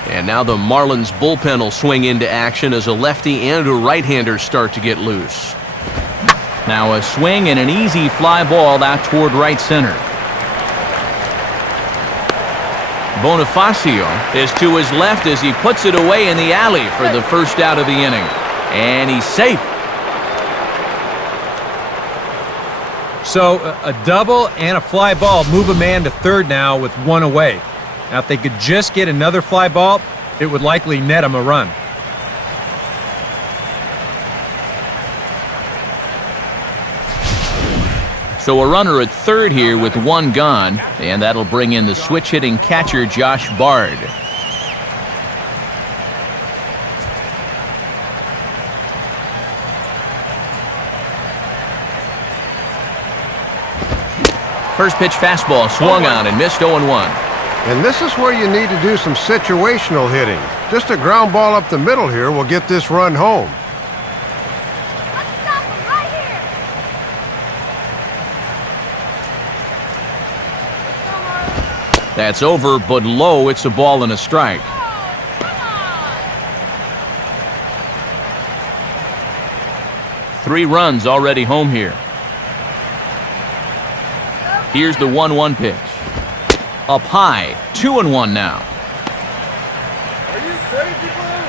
And now the Marlins bullpen will swing into action as a lefty and a right-hander start to get loose. Now a swing and an easy fly ball out toward right center. Bonifacio is to his left as he puts it away in the alley for the first out of the inning. And he's safe. So a double and a fly ball move a man to third now with 1 away. Now if they could just get another fly ball, it would likely net him a run. So a runner at third here with 1 gone, and that'll bring in the switch-hitting catcher Josh Bard. First pitch fastball swung on and missed 0-1. And this is where you need to do some situational hitting. Just a ground ball up the middle here will get this run home. Let's stop him right here. Let's go, Marlins. That's over, but low. It's a ball and a strike. Oh, come on. 3 runs already home here. Here's the 1-1 pitch. Up high, 2-1 now. Are you crazy, Blue?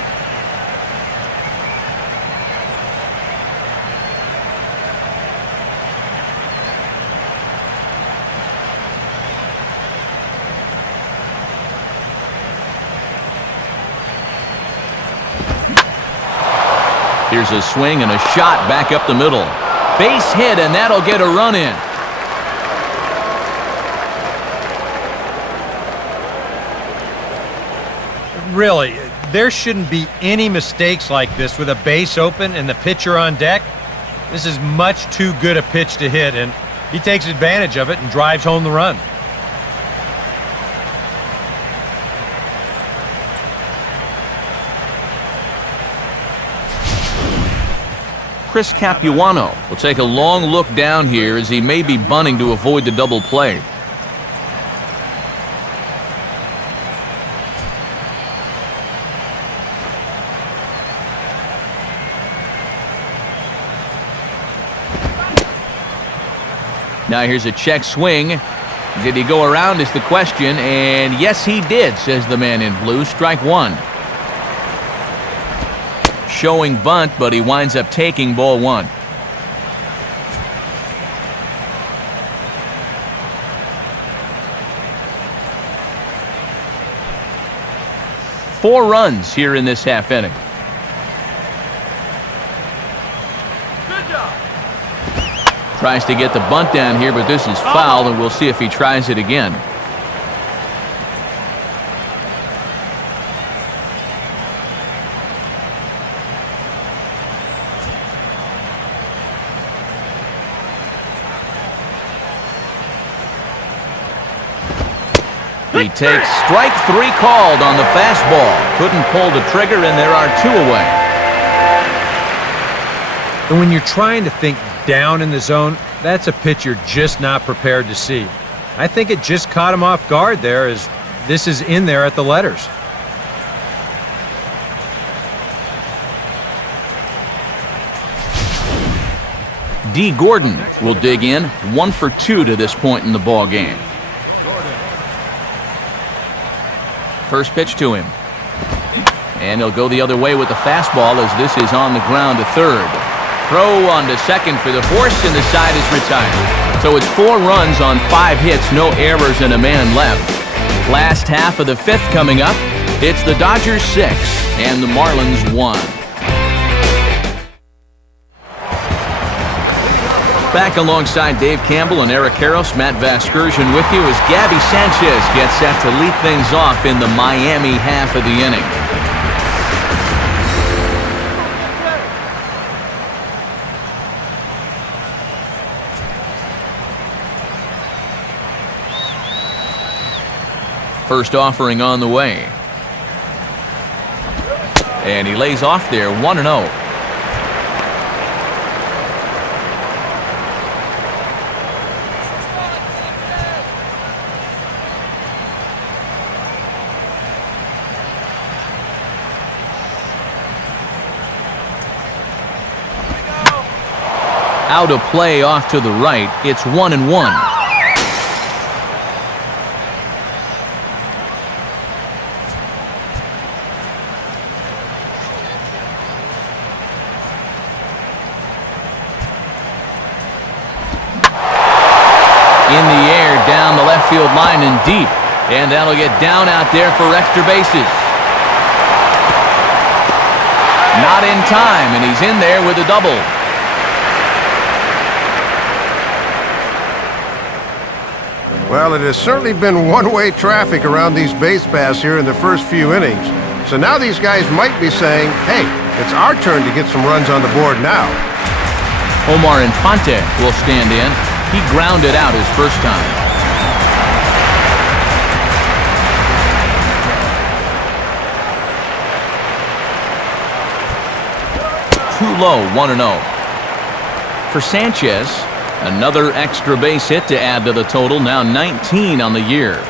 Here's a swing and a shot back up the middle. Base hit, and that'll get a run in. Really, there shouldn't be any mistakes like this with a base open and the pitcher on deck. This is much too good a pitch to hit, and he takes advantage of it and drives home the run. Chris Capuano will take a long look down here as he may be bunting to avoid the double play. Now here's a check swing. Did he go around is the question, and yes he did, says the man in blue. Strike 1. Showing bunt, but he winds up taking ball 1. Four runs here in this half inning. Good job. Tries to get the bunt down here, but this is foul, and we'll see if he tries it again. He takes strike 3 called on the fastball. Couldn't pull the trigger, and there are 2 away. And when you're trying to think down in the zone, that's a pitch you're just not prepared to see. I think it just caught him off guard there as this is in there at the letters. D. Gordon will dig in, 1 for 2 to this point in the ball game. First pitch to him. And he'll go the other way with the fastball as this is on the ground to third. Throw on to second for the force, and the side is retired. So it's 4 runs on 5 hits, no errors, and a man left. Last half of the 5th coming up. It's the Dodgers 6 and the Marlins 1. Back alongside Dave Campbell and Eric Karros, Matt Vasgersian with you as Gabby Sanchez gets set to lead things off in the Miami half of the inning. First offering on the way. And he lays off there, 1-0. Out of play off to the right. It's 1-1. In the air, down the left field line and deep. And that'll get down out there for extra bases. Not in time, and he's in there with a double. Well, it has certainly been one-way traffic around these base paths here in the first few innings. So now these guys might be saying, hey, it's our turn to get some runs on the board now. Omar Infante will stand in. He grounded out his first time. Too low, 1-0. For Sanchez, another extra base hit to add to the total, now 19 on the year.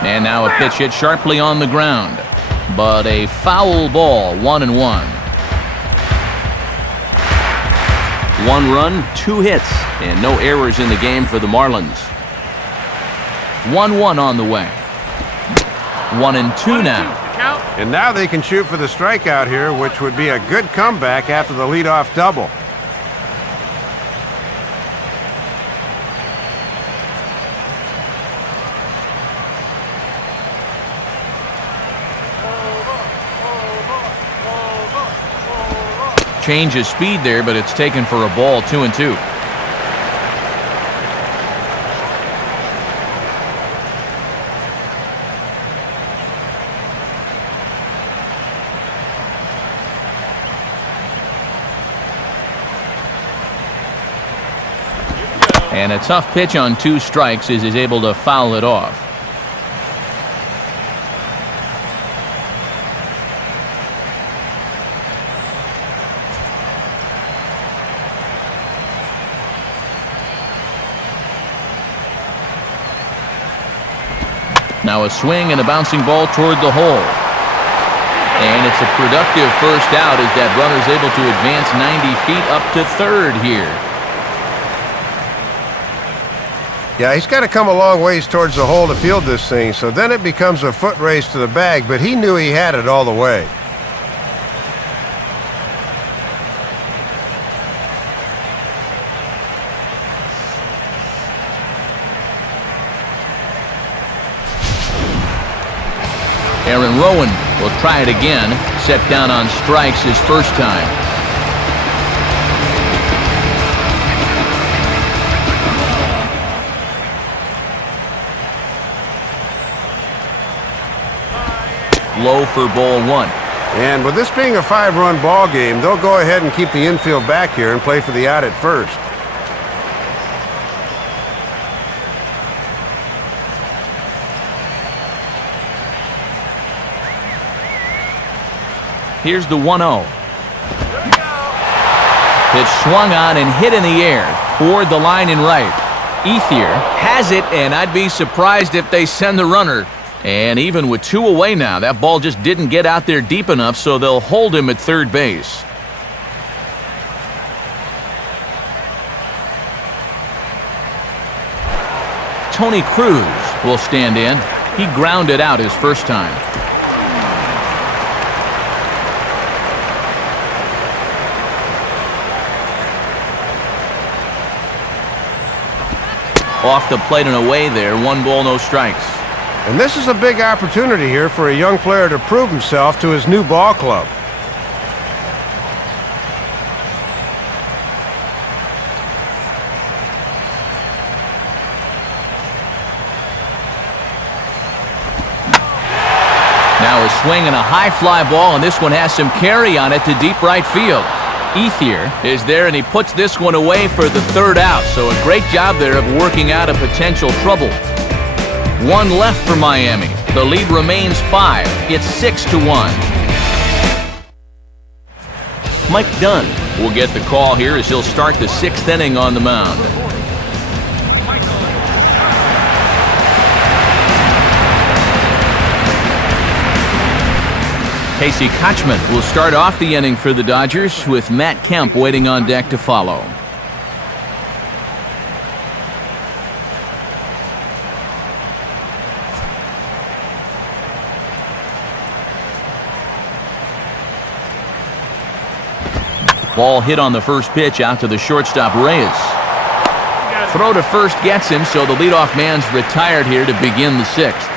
And now a pitch hit sharply on the ground. But a foul ball, 1-1. 1 run, 2 hits, and no errors in the game for the Marlins. 1-1 on the way. 1-2 now. And now they can shoot for the strikeout here, which would be a good comeback after the leadoff double. Change his speed there, but it's taken for a ball, 2-2. And a tough pitch on 2 strikes as he's able to foul it off. Now a swing and a bouncing ball toward the hole. And it's a productive first out as that runner's able to advance 90 feet up to third here. Yeah, he's got to come a long ways towards the hole to field this thing, so then it becomes a foot race to the bag, but he knew he had it all the way. Aaron Rowan will try it again, set down on strikes his first time. Low for ball 1. And with this being a 5-run ball game, they'll go ahead and keep the infield back here and play for the out at first. Here's the 1-0. Pitch swung on and hit in the air toward the line in right. Ethier has it, and I'd be surprised if they send the runner. And even with 2 away now, that ball just didn't get out there deep enough, so they'll hold him at third base. Tony Cruz will stand in. He grounded out his first time. Off the plate and away there, 1 ball, no strikes. And this is a big opportunity here for a young player to prove himself to his new ball club. Now a swing and a high fly ball, and this one has some carry on it to deep right field. Ethier is there, and he puts this one away for the third out. So a great job there of working out a potential trouble. 1 left for Miami. The lead remains 5. It's 6-1. Mike Dunn will get the call here as he'll start the 6th inning on the mound. Casey Kotchman will start off the inning for the Dodgers with Matt Kemp waiting on deck to follow. Ball hit on the first pitch out to the shortstop, Reyes. Throw to first gets him, so the leadoff man's retired here to begin the 6th.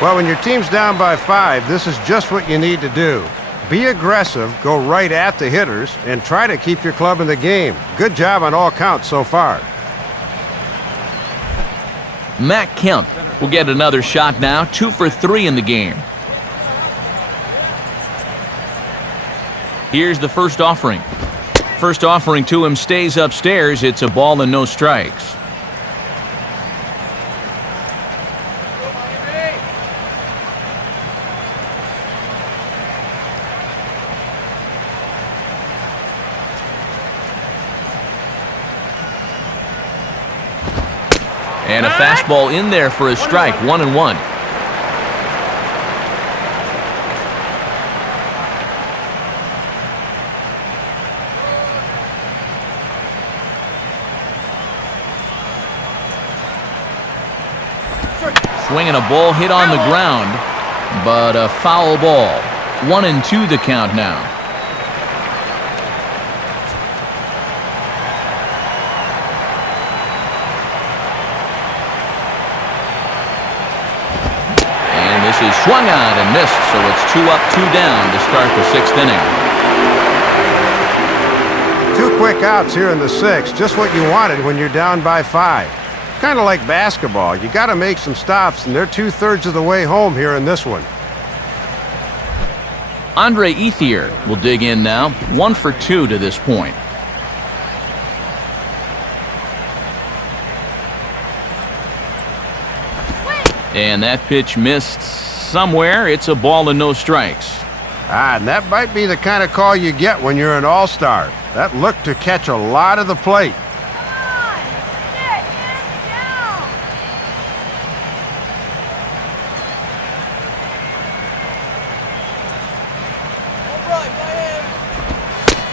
Well, when your team's down by 5, this is just what you need to do. Be aggressive, go right at the hitters, and try to keep your club in the game. Good job on all counts so far. Matt Kemp will get another shot now, 2 for 3 in the game. Here's the first offering. First offering to him stays upstairs. It's a ball and no strikes. And a fastball in there for a strike, 1-1. Swinging a ball hit on the ground, but a foul ball. 1-2 the count now. And this is swung on and missed, so it's 2 up, 2 down to start the 6th inning. 2 quick outs here in the 6th, just what you wanted when you're down by 5. Kind of like basketball. You got to make some stops, and they're 2/3 of the way home here in this one. Andre Ethier will dig in now, 1 for 2 to this point. And that pitch missed somewhere. It's a ball and no strikes. And that might be the kind of call you get when you're an all-star. That looked to catch a lot of the plate.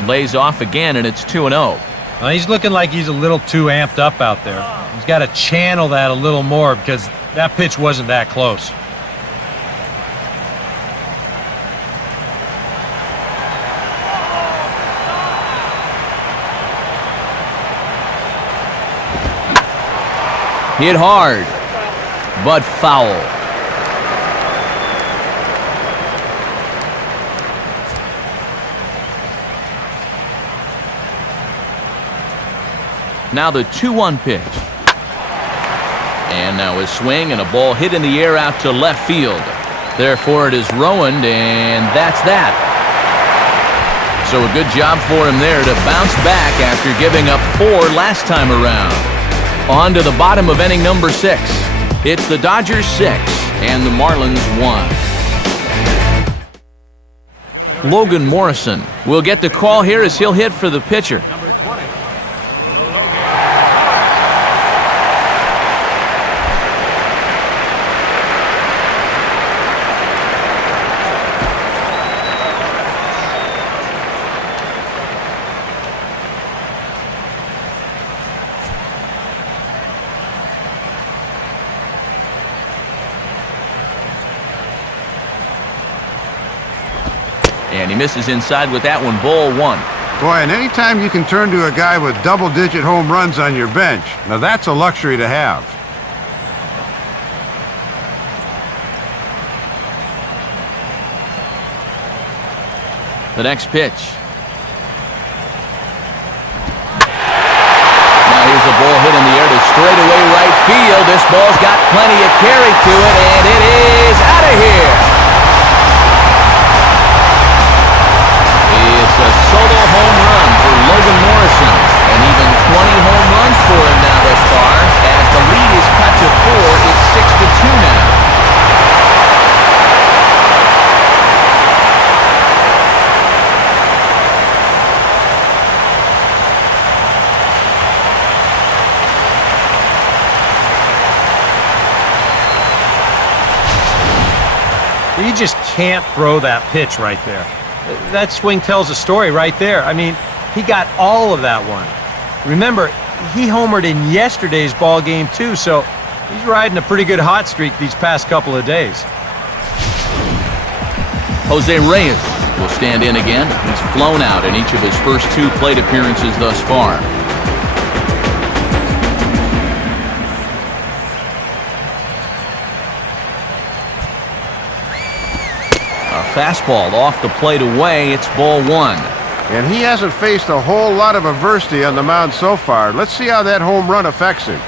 Lays off again, and it's 2-0. Well, he's looking like he's a little too amped up out there. He's got to channel that a little more because that pitch wasn't that close. Hit hard, but foul. Now the 2-1 pitch. And now a swing and a ball hit in the air out to left field. Therefore, it is ruined, and that's that. So a good job for him there to bounce back after giving up 4 last time around. On to the bottom of inning number 6. It's the Dodgers 6 and the Marlins 1. Logan Morrison will get the call here as he'll hit for the pitcher. And he misses inside with that one, ball 1. Boy, and anytime you can turn to a guy with double-digit home runs on your bench, now that's a luxury to have. The next pitch. Now here's a ball hit in the air to straightaway right field. This ball's got plenty of carry to it, and it is out of here. It's a solo home run for Logan Morrison, and even 20 home runs for him now thus far. As the lead is cut to 4, it's 6-2 now. You just can't throw that pitch right there. That swing tells a story right there. I mean, he got all of that one. Remember, he homered in yesterday's ball game too, so he's riding a pretty good hot streak these past couple of days. Jose Reyes will stand in again. He's flown out in each of his first 2 plate appearances thus far. A fastball off the plate away. It's ball 1. And he hasn't faced a whole lot of adversity on the mound so far. Let's see how that home run affects him.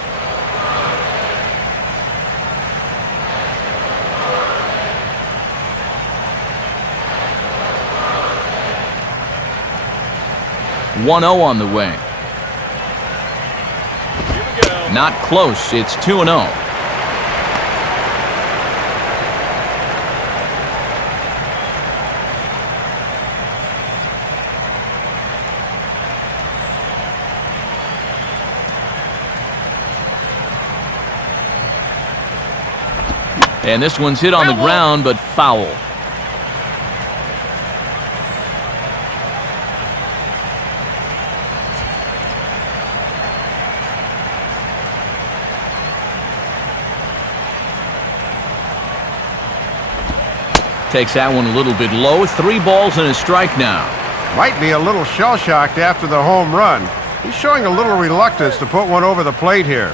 (1-0) on the way. Not close. It's 2-0. And this one's hit on the ground, but foul. Takes that one a little bit low. 3 balls and a strike now. Might be a little shell-shocked after the home run. He's showing a little reluctance to put one over the plate here.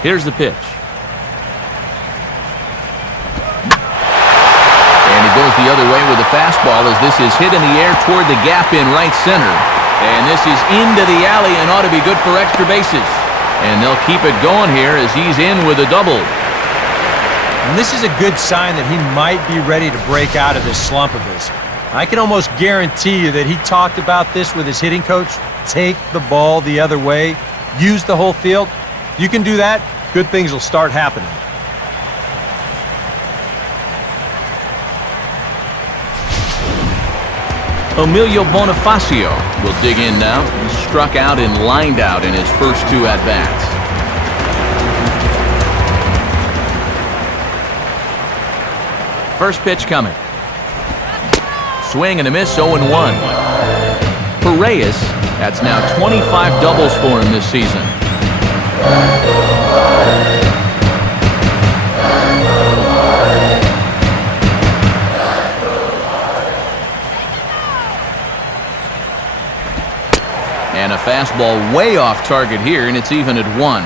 Here's the pitch. And he goes the other way with a fastball as this is hit in the air toward the gap in right center. And this is into the alley and ought to be good for extra bases. And they'll keep it going here as he's in with a double. And this is a good sign that he might be ready to break out of this slump of his. I can almost guarantee you that he talked about this with his hitting coach. Take the ball the other way. Use the whole field. You can do that, good things will start happening. Emilio Bonifacio will dig in now. He struck out and lined out in his first 2 at-bats. First pitch coming. Swing and a miss, 0-1. For Reyes, that's now 25 doubles for him this season. And a fastball way off target here, and it's even at 1.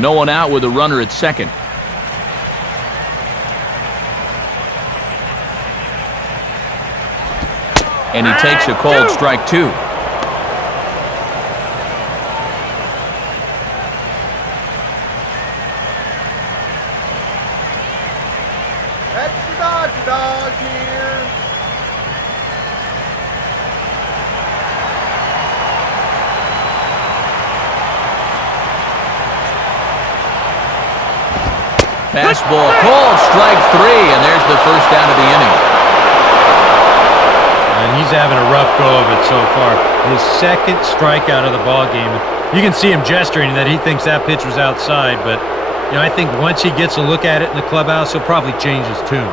No one out with a runner at second. And he takes a called strike 2. That's the dog here. Fastball called strike 3, and there's the first out of the inning. And he's having a rough go of it so far. His second strikeout of the ball game. You can see him gesturing that he thinks that pitch was outside, but you know, I think once he gets a look at it in the clubhouse, he'll probably change his tune.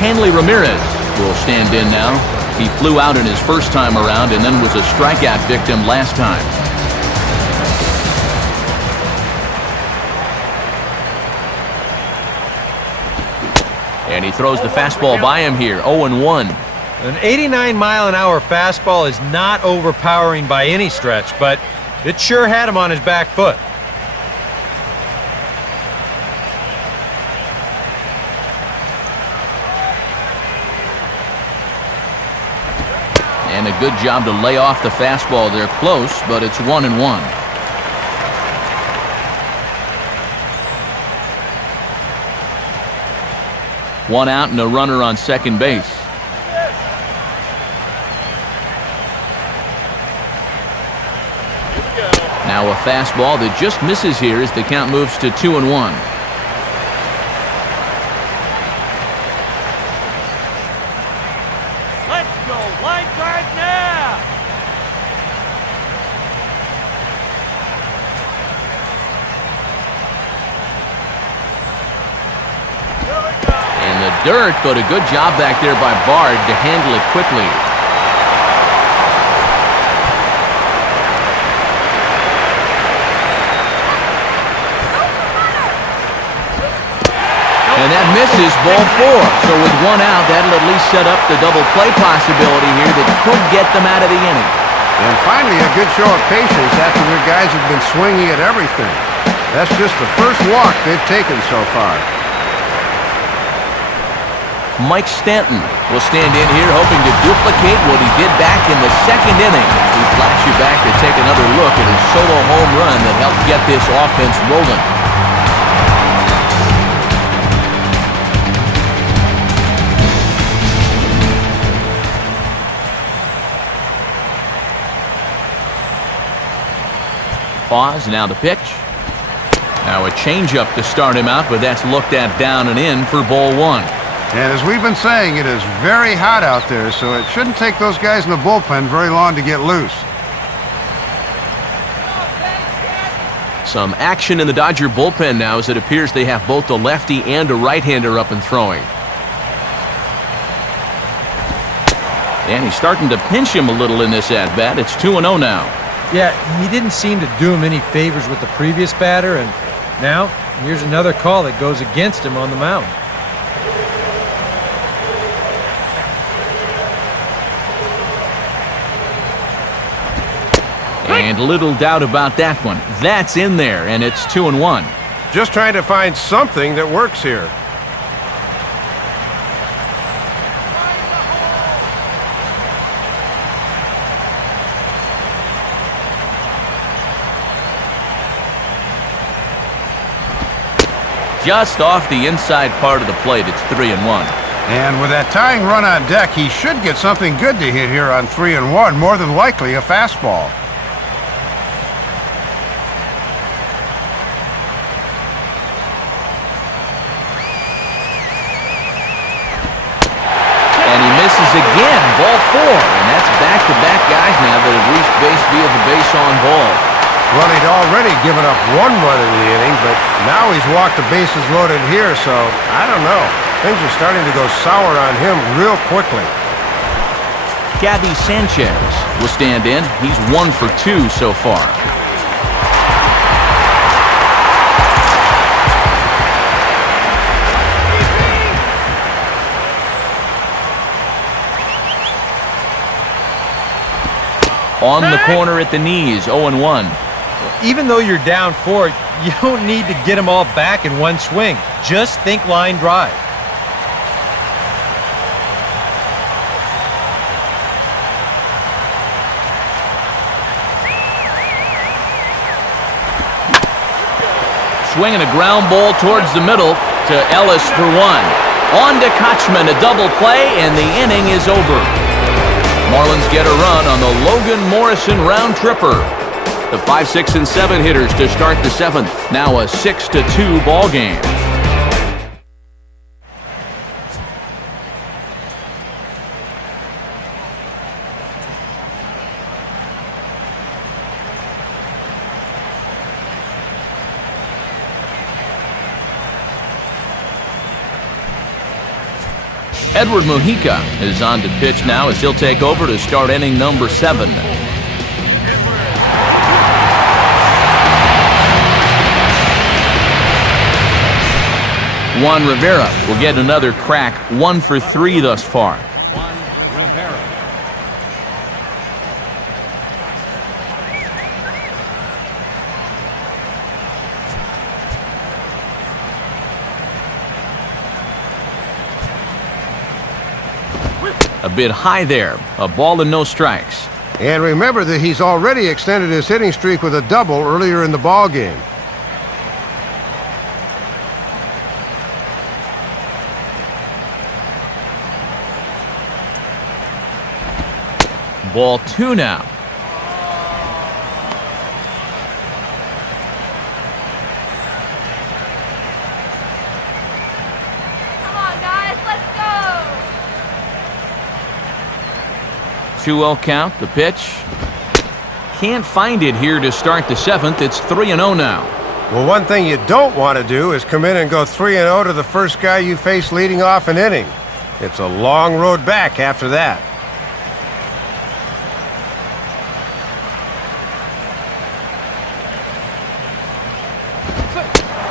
Hanley Ramirez will stand in now. He flew out in his first time around and then was a strikeout victim last time. And he throws the fastball by him here, 0-1. An 89-mile-an-hour fastball is not overpowering by any stretch, but it sure had him on his back foot. And a good job to lay off the fastball. They're close, but it's 1-1. One out and a runner on second base. Now a fastball that just misses here as the count moves to 2-1. dirt, but a good job back there by Bard to handle it quickly. And that misses, ball 4. So with one out, that'll at least set up the double play possibility here that could get them out of the inning. And finally, a good show of patience after their guys have been swinging at everything. That's just the first walk they've taken so far. Mike Stanton will stand in here hoping to duplicate what he did back in the second inning. We flash you back to take another look at his solo home run that helped get this offense rolling. Pause, now the pitch. Now a changeup to start him out, but that's looked at down and in for ball 1. And as we've been saying, it is very hot out there, so it shouldn't take those guys in the bullpen very long to get loose. Some action in the Dodger bullpen now as it appears they have both a lefty and a right-hander up and throwing. And he's starting to pinch him a little in this at-bat. It's 2-0 now. Yeah, he didn't seem to do him any favors with the previous batter, and now here's another call that goes against him on the mound. And little doubt about that one. That's in there, and it's 2-1. Just trying to find something that works here. Just off the inside part of the plate, it's 3-1. And with that tying run on deck, he should get something good to hit here on 3-1, more than likely a fastball. And he misses again, ball 4. And that's back-to-back guys now that have reached base via the base on ball. Well, he'd already given up 1 run in the inning, but now he's walked the bases loaded here, so I don't know. Things are starting to go sour on him real quickly. Gabby Sanchez will stand in. He's 1 for 2 so far. On the corner at the knees, 0-1. Even though you're down 4, you don't need to get them all back in one swing. Just think line drive. Swinging a ground ball towards the middle to Ellis for 1. On to Kochman, a double play, and the inning is over. Marlins get a run on the Logan Morrison round tripper. The 5, 6, and 7 hitters to start the 7th. Now a 6-2 ball game. Edward Mujica is on to pitch now as he'll take over to start inning number 7. Juan Rivera will get another crack, 1 for 3 thus far. A bit high there, a ball and no strikes. And remember that he's already extended his hitting streak with a double earlier in the ball game. Ball 2 now. Come on, guys, let's go. 2-0 count, the pitch. Can't find it here to start the 7th. It's 3-0 now. Well, one thing you don't want to do is come in and go 3-0 to the first guy you face leading off an inning. It's a long road back after that.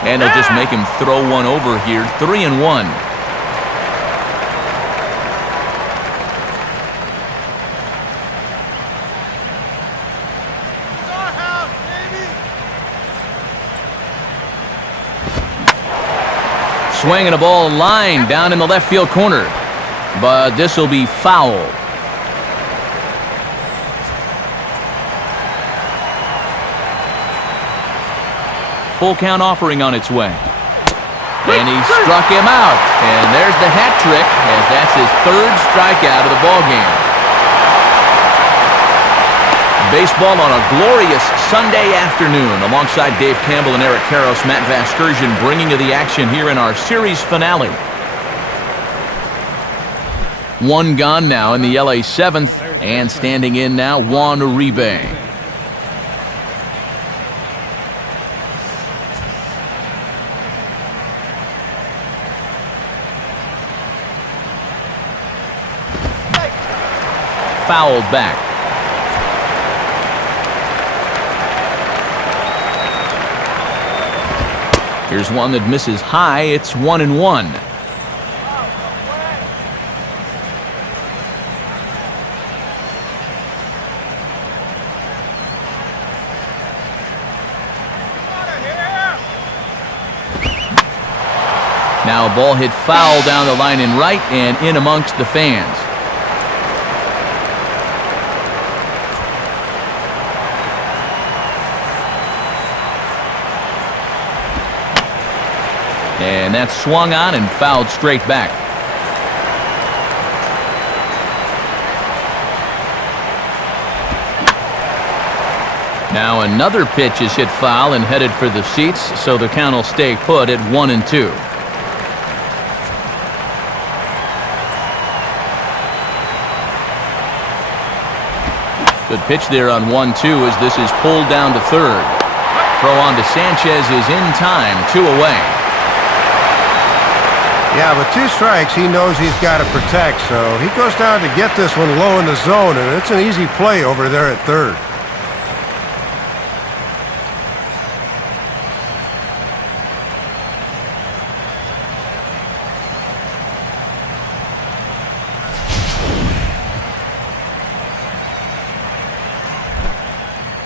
And they'll just make him throw one over here. 3-1. Swinging a ball line down in the left field corner. But this will be foul. Full count offering on its way. And he struck him out. And there's the hat trick, as that's his third strikeout of the ballgame. Baseball on a glorious Sunday afternoon. Alongside Dave Campbell and Eric Karros, Matt Vasgersian bringing you the action here in our series finale. One gone now in the LA 7th, and standing in now, Juan Uribe. Fouled back. Here's one that misses high. It's 1-1. Now a ball hit foul down the line in right and in amongst the fans. And that's swung on and fouled straight back. Now another pitch is hit foul and headed for the seats, so the count will stay put at 1-2. Good pitch there on 1-2 as this is pulled down to third. Throw on to Sanchez is in time, 2 away. Yeah, with 2 strikes, he knows he's got to protect, so he goes down to get this one low in the zone, and it's an easy play over there at third.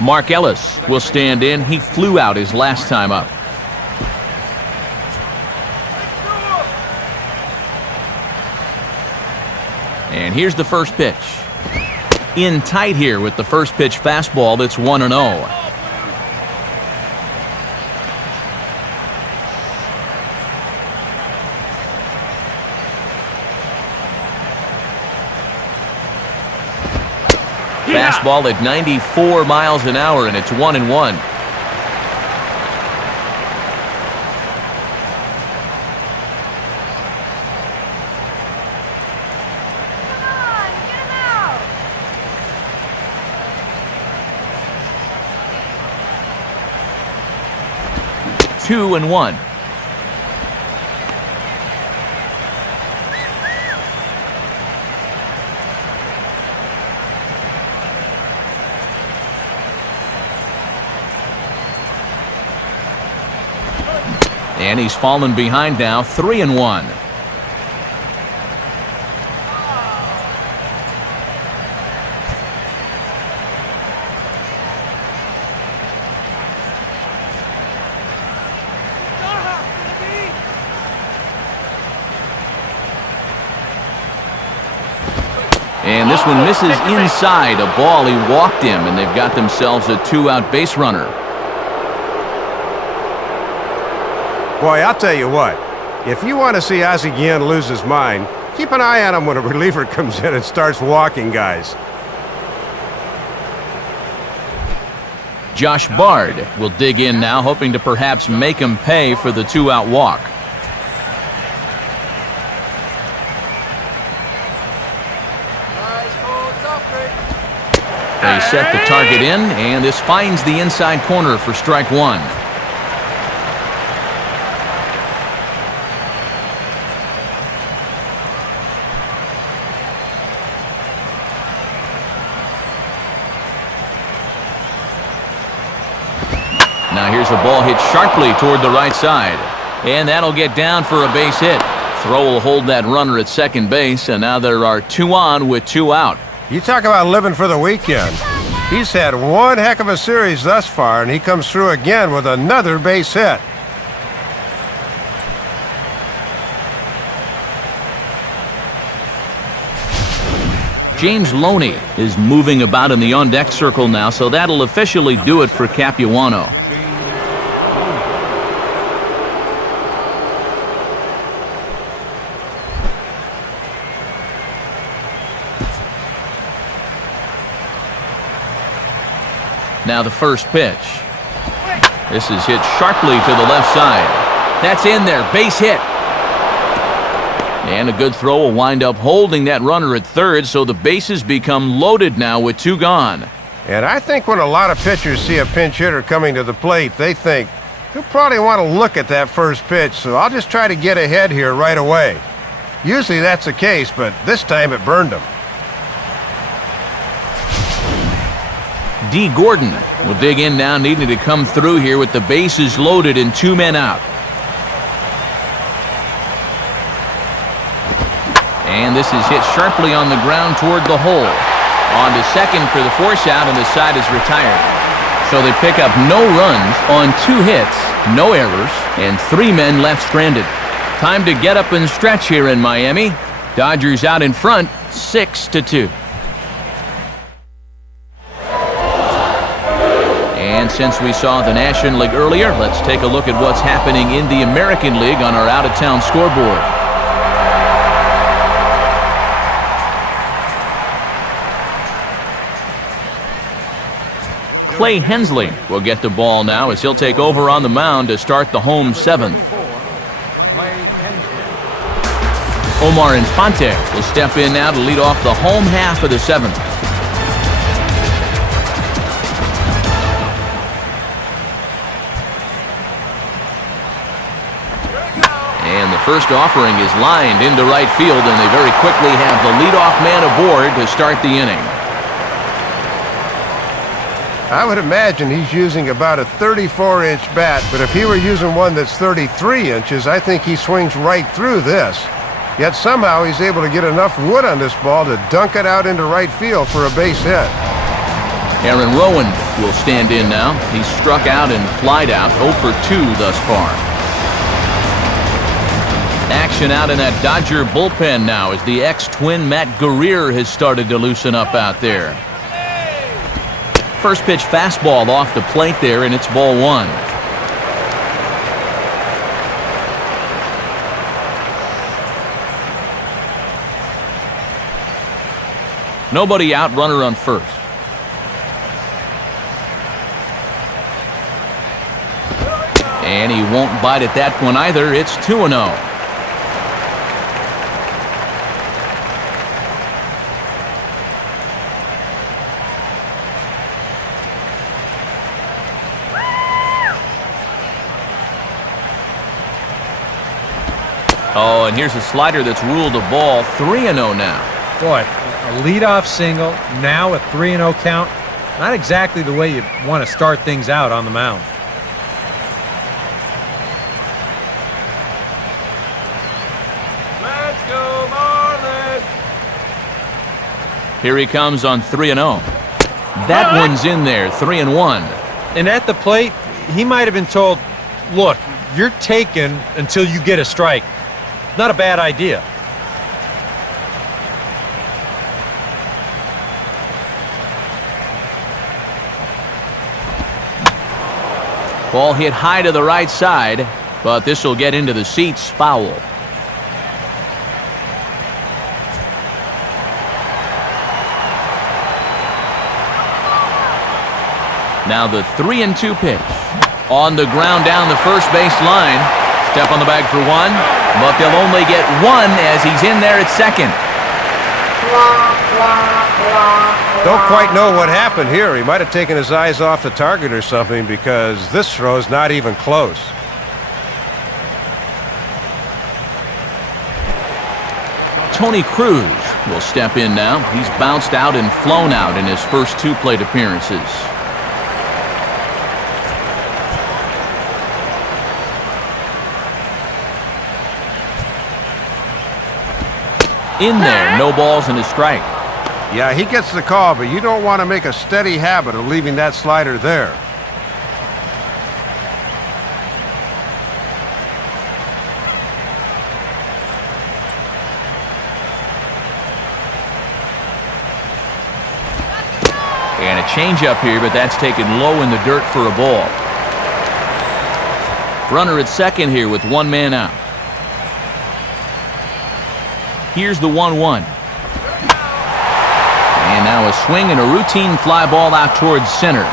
Mark Ellis will stand in. He flew out his last time up. And here's the first pitch. In tight here with the first pitch fastball that's 1-0. Fastball at 94 miles an hour, and it's 1-1. Come on, get him out. 2-1. And he's fallen behind now, 3-1. And this one misses inside. A ball, he walked him, and they've got themselves a 2-out base runner. Boy, I'll tell you what. If you want to see Ozzie Guillen lose his mind, keep an eye on him when a reliever comes in and starts walking guys. Josh Bard will dig in now, hoping to perhaps make him pay for the 2-out walk. They set the target in, and this finds the inside corner for strike 1. Now here's a ball hit sharply toward the right side. And that'll get down for a base hit. Throw will hold that runner at second base, and now there are 2 on with 2 out. You talk about living for the weekend. He's had one heck of a series thus far, and he comes through again with another base hit. James Loney is moving about in the on-deck circle now, so that'll officially do it for Capuano. Now the first pitch. This is hit sharply to the left side. That's in there, base hit. And a good throw will wind up holding that runner at third, so the bases become loaded now with 2 gone. And I think when a lot of pitchers see a pinch hitter coming to the plate, they think, he'll probably want to look at that first pitch, so I'll just try to get ahead here right away. Usually that's the case, but this time it burned him. D. Gordon will dig in now, needing to come through here with the bases loaded and 2 men out. And this is hit sharply on the ground toward the hole. On to second for the force out, and the side is retired. So they pick up no runs on 2 hits, no errors, and 3 men left stranded. Time to get up and stretch here in Miami. Dodgers out in front, 6-2. And since we saw the National League earlier, let's take a look at what's happening in the American League on our out-of-town scoreboard. Clay Hensley will get the ball now as he'll take over on the mound to start the home 7th. Omar Infante will step in now to lead off the home half of the 7th. And the first offering is lined into right field, and they very quickly have the leadoff man aboard to start the inning. I would imagine he's using about a 34-inch bat, but if he were using one that's 33 inches, I think he swings right through this. Yet somehow he's able to get enough wood on this ball to dunk it out into right field for a base hit. Aaron Rowan will stand in now. He's struck out and flied out, 0 for 2 thus far. Action out in that Dodger bullpen now as the ex-Twin Matt Guerrier has started to loosen up out there. First pitch fastball off the plate there, and it's ball 1. Nobody out, runner on first. And he won't bite at that one either. It's 2-0. Oh, and here's a slider that's ruled a ball. 3-0 now. Boy, a leadoff single, now a 3-0 count. Not exactly the way you want to start things out on the mound. Let's go, Marlins! Here he comes on 3-0. That one's in there, 3-1. And at the plate, he might have been told, look, you're taken until you get a strike. Not a bad idea. Ball hit high to the right side, but this will get into the seats, foul. Now the 3-2 pitch. On the ground down the first base line. Step on the bag for 1, but they'll only get 1 as he's in there at second. Don't quite know what happened here. He might have taken his eyes off the target or something, because this throw's not even close. Tony Cruz will step in now. He's bounced out and flown out in his first 2 plate appearances. In there, no balls and a strike. Yeah, he gets the call, but you don't want to make a steady habit of leaving that slider there. And a changeup here, but that's taken low in the dirt for a ball. Runner at second here with one man out. Here's the 1-1. And now a swing and a routine fly ball out towards center.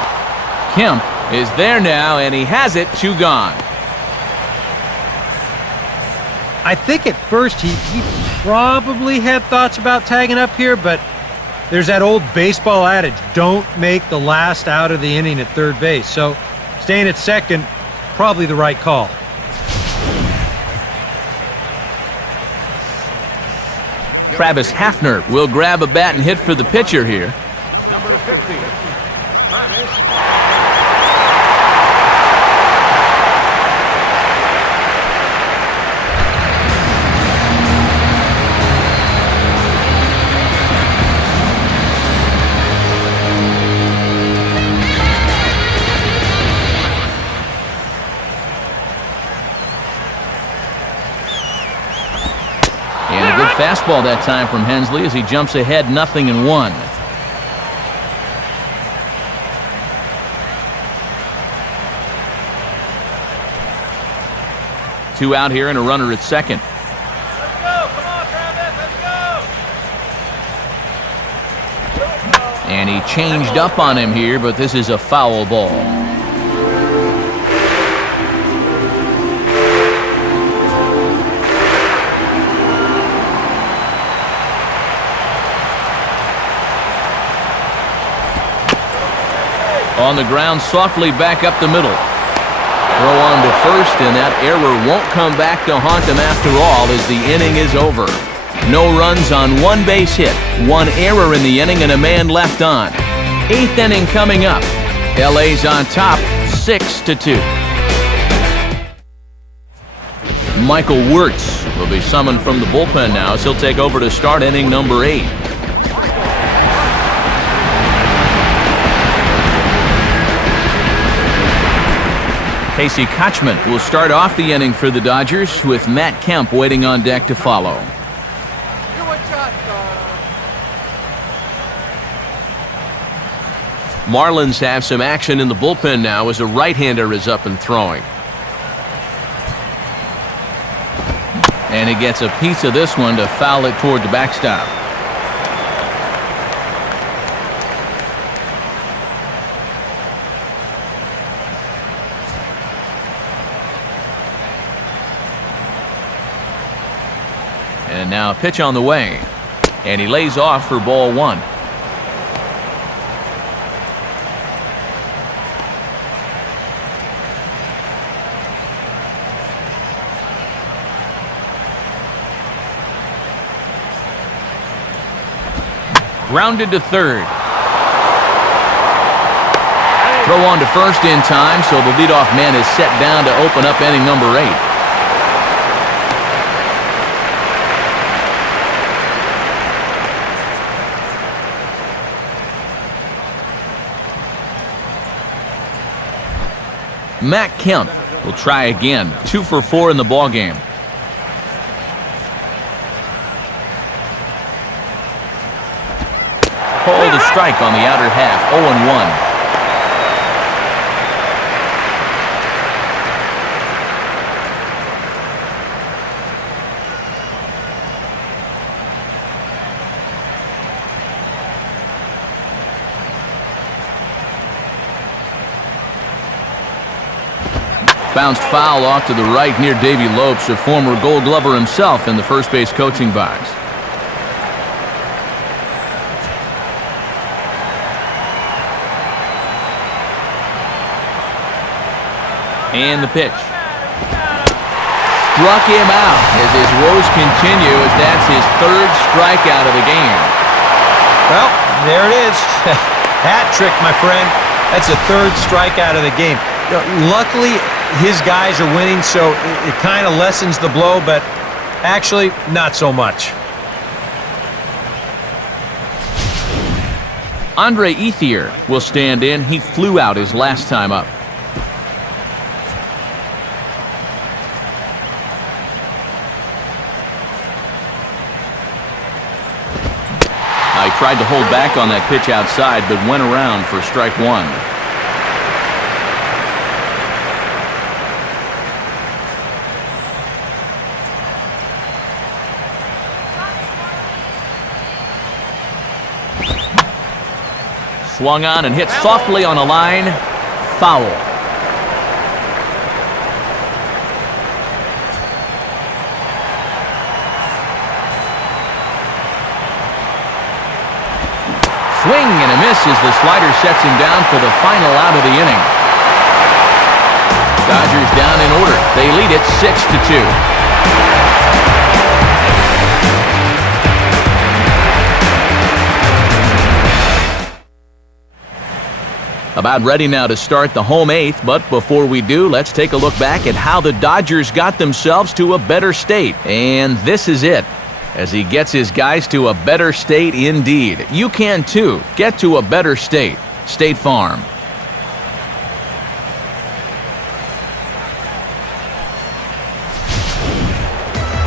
Kemp is there now, and he has it, 2 gone. I think at first he probably had thoughts about tagging up here, but there's that old baseball adage, don't make the last out of the inning at third base. So staying at second, probably the right call. Travis Hafner will grab a bat and hit for the pitcher here. Number 50, Travis. And a good fastball that time from Hensley as he jumps ahead 0-1. 2 out here and a runner at second. Let's go. Come on, Travis. Let's go. And he changed up on him here, but this is a foul ball. On the ground, softly back up the middle. Throw on to first, and that error won't come back to haunt him after all as the inning is over. No runs on 1 base hit, 1 error in the inning, and a man left on. 8th inning coming up. LA's on top, 6-2. Michael Wirtz will be summoned from the bullpen now as he'll take over to start inning number 8. Casey Kotchman will start off the inning for the Dodgers with Matt Kemp waiting on deck to follow. Marlins have some action in the bullpen now as a right-hander is up and throwing. And he gets a piece of this one to foul it toward the backstop. And now a pitch on the way. And he lays off for ball 1. Grounded to third. Throw on to first in time, so the leadoff man is set down to open up inning number 8. Matt Kemp will try again. 2 for 4 in the ballgame. Called a strike on the outer half. 0-1. Bounced foul off to the right near Davey Lopes, a former Gold Glover himself in the first base coaching box. And the pitch. Struck him out as his woes continue as that's his 3rd strikeout of the game. Well, there it is. Hat trick, my friend. That's a 3rd strikeout of the game. Luckily, his guys are winning, so it kind of lessens the blow, but actually, not so much. Andre Ethier will stand in. He flew out his last time up. He tried to hold back on that pitch outside, but went around for strike one. Swung on and hit softly on a line. Foul. Swing and a miss as the slider sets him down for the final out of the inning. Dodgers down in order. They lead it 6-2. About ready now to start the home eighth, but before we do, let's take a look back at how the Dodgers got themselves to a better state. And this is it, as he gets his guys to a better state indeed. You can too. Get to a better state. State Farm.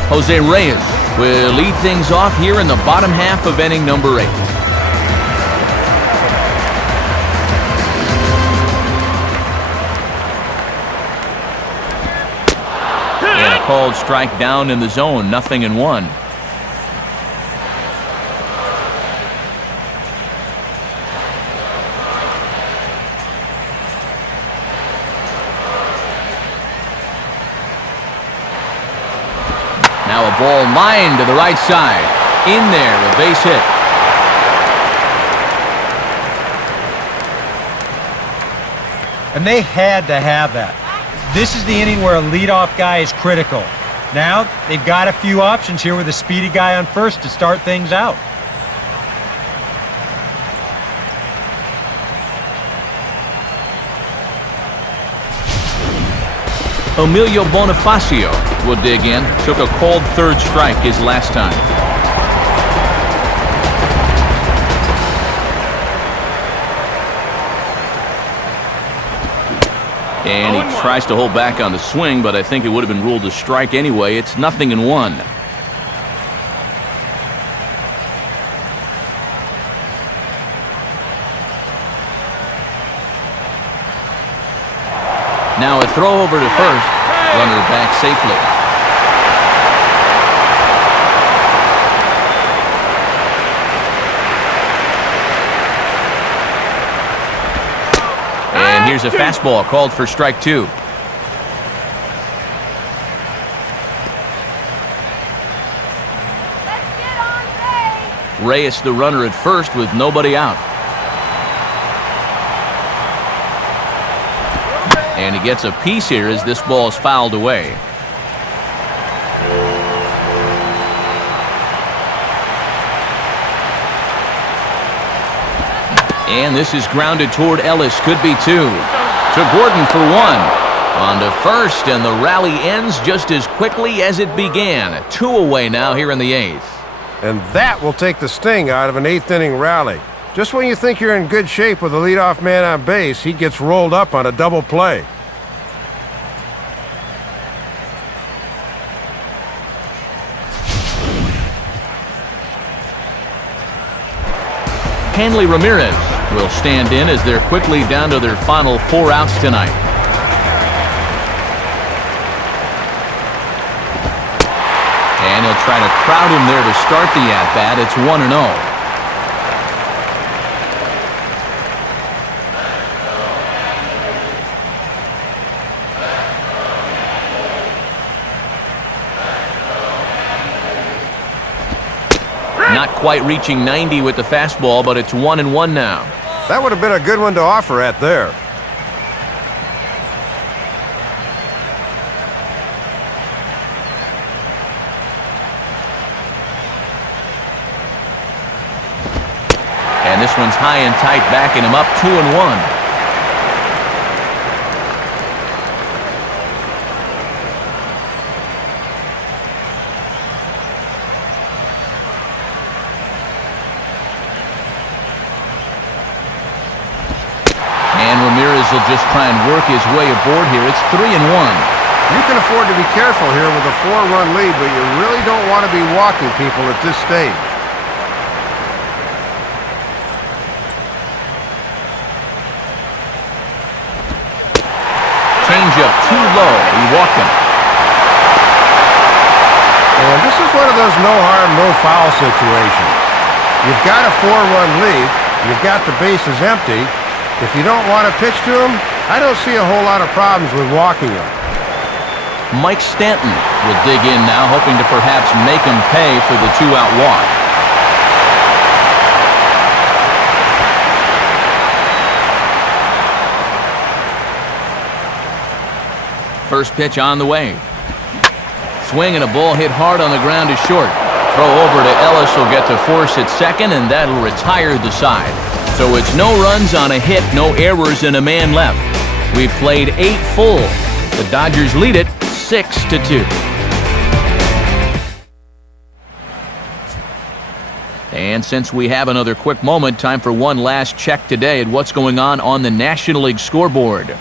Jose Reyes will lead things off here in the bottom half of inning number 8. Called strike down in the zone, 0-1. Now a ball lined to the right side. In there, a base hit. And they had to have that. This is the inning where a leadoff guy is critical. Now, they've got a few options here with a speedy guy on first to start things out. Emilio Bonifacio will dig in. Took a called third strike his last time. And he tries to hold back on the swing, but I think it would have been ruled a strike anyway. It's 0-1. Now a throw over to first. Runner back safely. Here's a fastball called for strike 2. Let's get on base. Reyes the runner at first with nobody out. And he gets a piece here as this ball is fouled away. And this is grounded toward Ellis. Could be 2. To Gordon for 1. On to first, and the rally ends just as quickly as it began. 2 away now here in the 8th. And that will take the sting out of an 8th inning rally. Just when you think you're in good shape with a leadoff man on base, he gets rolled up on a double play. Hanley Ramirez will stand in as they're quickly down to their final 4 outs tonight. And he'll try to crowd him there to start the at-bat. It's 1-0. Not quite reaching 90 with the fastball, but it's 1-1 now. That would have been a good one to offer at there. And this one's high and tight, backing him up 2-1. will just try and work his way aboard here. It's 3-1. You can afford to be careful here with a 4-run lead, but you really don't want to be walking people at this stage. Changeup too low. He walked him. And this is one of those no harm, no foul situations. You've got a 4-run lead. You've got the bases empty. If you don't want to pitch to him, I don't see a whole lot of problems with walking him. Mike Stanton will dig in now, hoping to perhaps make him pay for the 2-out walk. First pitch on the way. Swing and a ball hit hard on the ground to short. Throw over to Ellis will get to force at second, and that'll retire the side. So it's no runs on a hit, no errors, and a man left. We've played 8 full. The Dodgers lead it 6-2. And since we have another quick moment, time for one last check today at what's going on the National League scoreboard.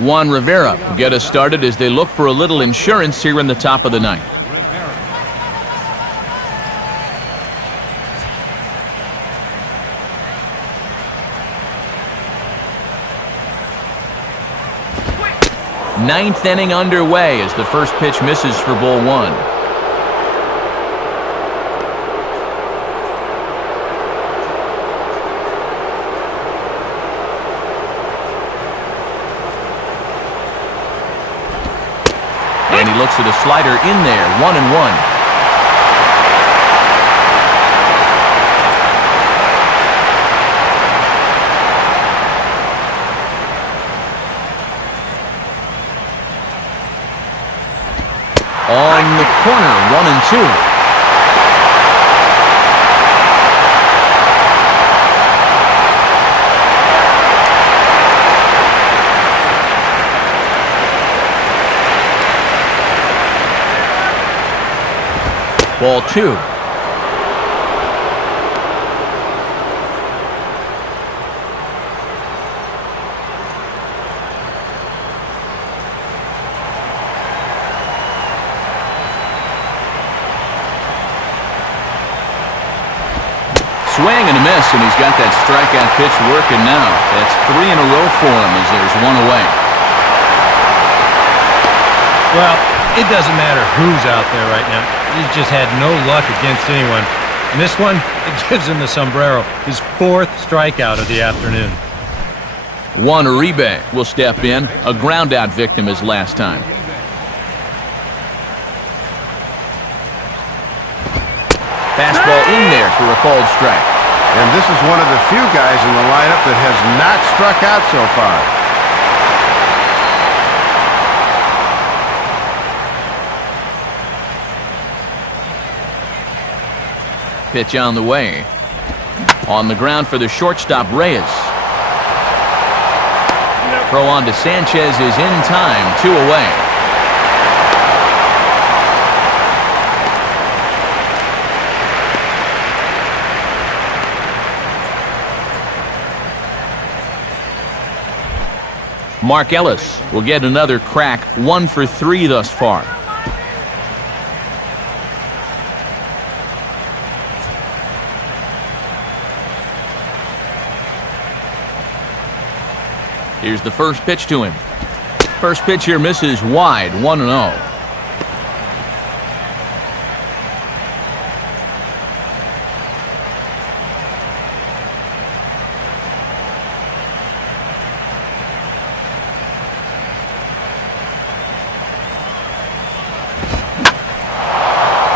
Juan Rivera will get us started as they look for a little insurance here in the top of the ninth. Ninth inning underway as the first pitch misses for ball 1. And he looks at a slider in there, 1-1. On the corner, 1-2. Ball 2. Swing and a miss, and he's got that strikeout pitch working now. That's 3 in a row for him as there's one away. Well, it doesn't matter who's out there right now. He's just had no luck against anyone. And this one, it gives him the sombrero. His 4th strikeout of the afternoon. Juan Uribe will step in, a ground-out victim his last time. Fastball in there for a called strike. And this is one of the few guys in the lineup that has not struck out so far. Pitch on the way. On the ground for the shortstop, Reyes. Throw on to Sanchez is in time, 2 away. Mark Ellis will get another crack, 1 for 3 thus far. Here's the first pitch to him. First pitch here misses wide, 1-0.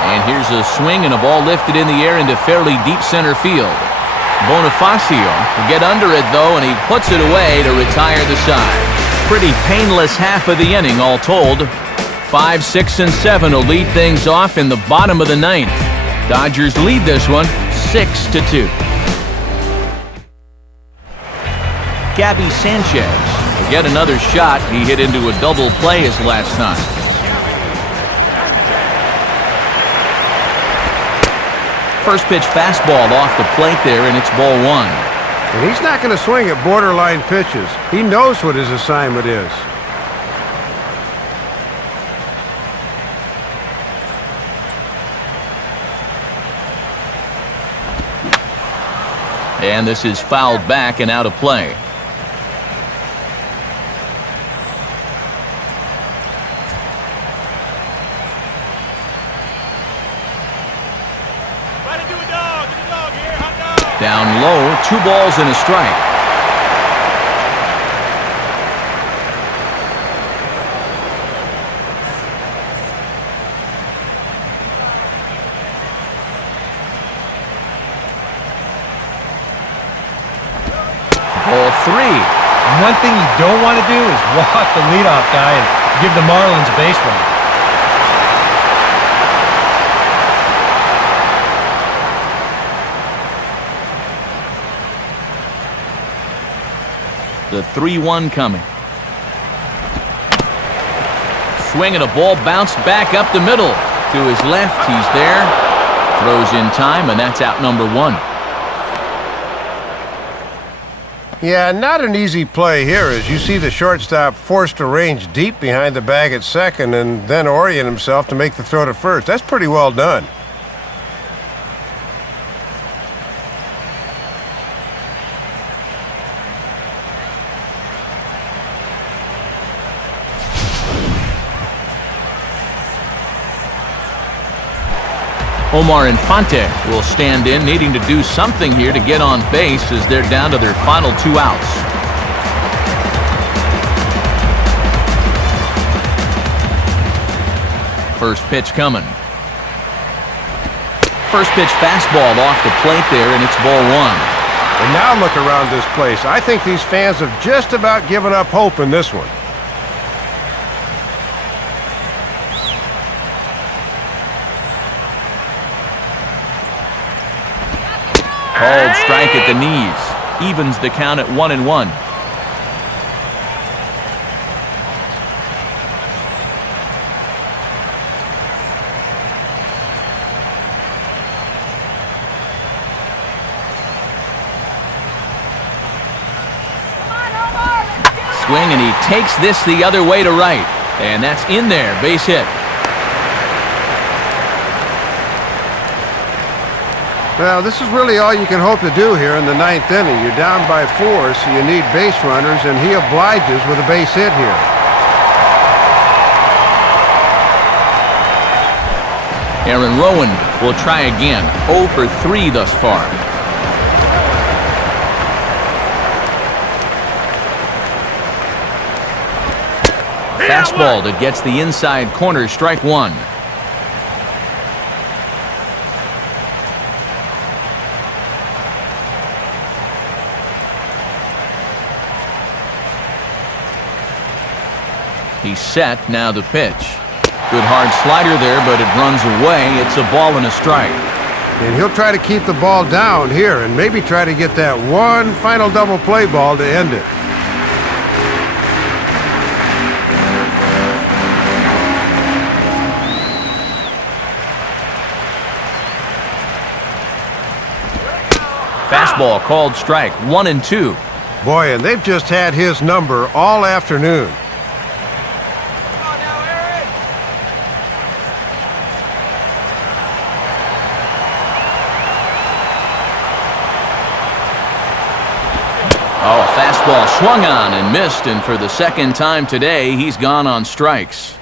And here's a swing and a ball lifted in the air into fairly deep center field. Bonifacio will get under it, though, and he puts it away to retire the side. Pretty painless half of the inning, all told. 5, 6, and 7 will lead things off in the bottom of the ninth. Dodgers lead this one 6-2. Gabby Sanchez will get another shot. He hit into a double play his last time. First pitch fastball off the plate there, and it's ball one. And he's not going to swing at borderline pitches. He knows what his assignment is. And this is fouled back and out of play. Down low, 2 balls and a strike. Ball 3. One thing you don't want to do is walk the leadoff guy and give the Marlins a base run. The 3-1 coming. Swing and a ball bounced back up the middle. To his left, he's there. Throws in time, and that's out number 1. Yeah, not an easy play here as you see the shortstop forced to range deep behind the bag at second and then orient himself to make the throw to first. That's pretty well done. Omar Infante will stand in, needing to do something here to get on base as they're down to their final 2 outs. First pitch coming. First pitch fastball off the plate there, and it's ball 1. And now look around this place. I think these fans have just about given up hope in this one. Called strike at the knees. Evens the count at 1-1. Swing, and he takes this the other way to right. And that's in there. Base hit. Well, this is really all you can hope to do here in the 9th inning. You're down by 4, so you need base runners, and he obliges with a base hit here. Aaron Rowan will try again. 0 for 3 thus far. Fastball that gets the inside corner, strike 1. He's set, now the pitch. Good hard slider there, but it runs away. It's a ball and a strike. And he'll try to keep the ball down here and maybe try to get that one final double play ball to end it. Fastball called strike, 1-2. Boy, and they've just had his number all afternoon. Oh, a fastball swung on and missed, and for the second time today, he's gone on strikes.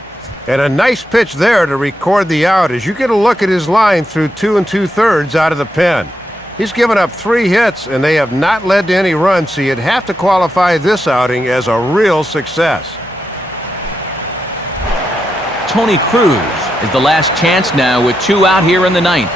And a nice pitch there to record the out as you get a look at his line through 2 2/3 out of the pen. He's given up 3 hits, and they have not led to any runs, so you'd have to qualify this outing as a real success. Tony Cruz is the last chance now with 2 out here in the 9th.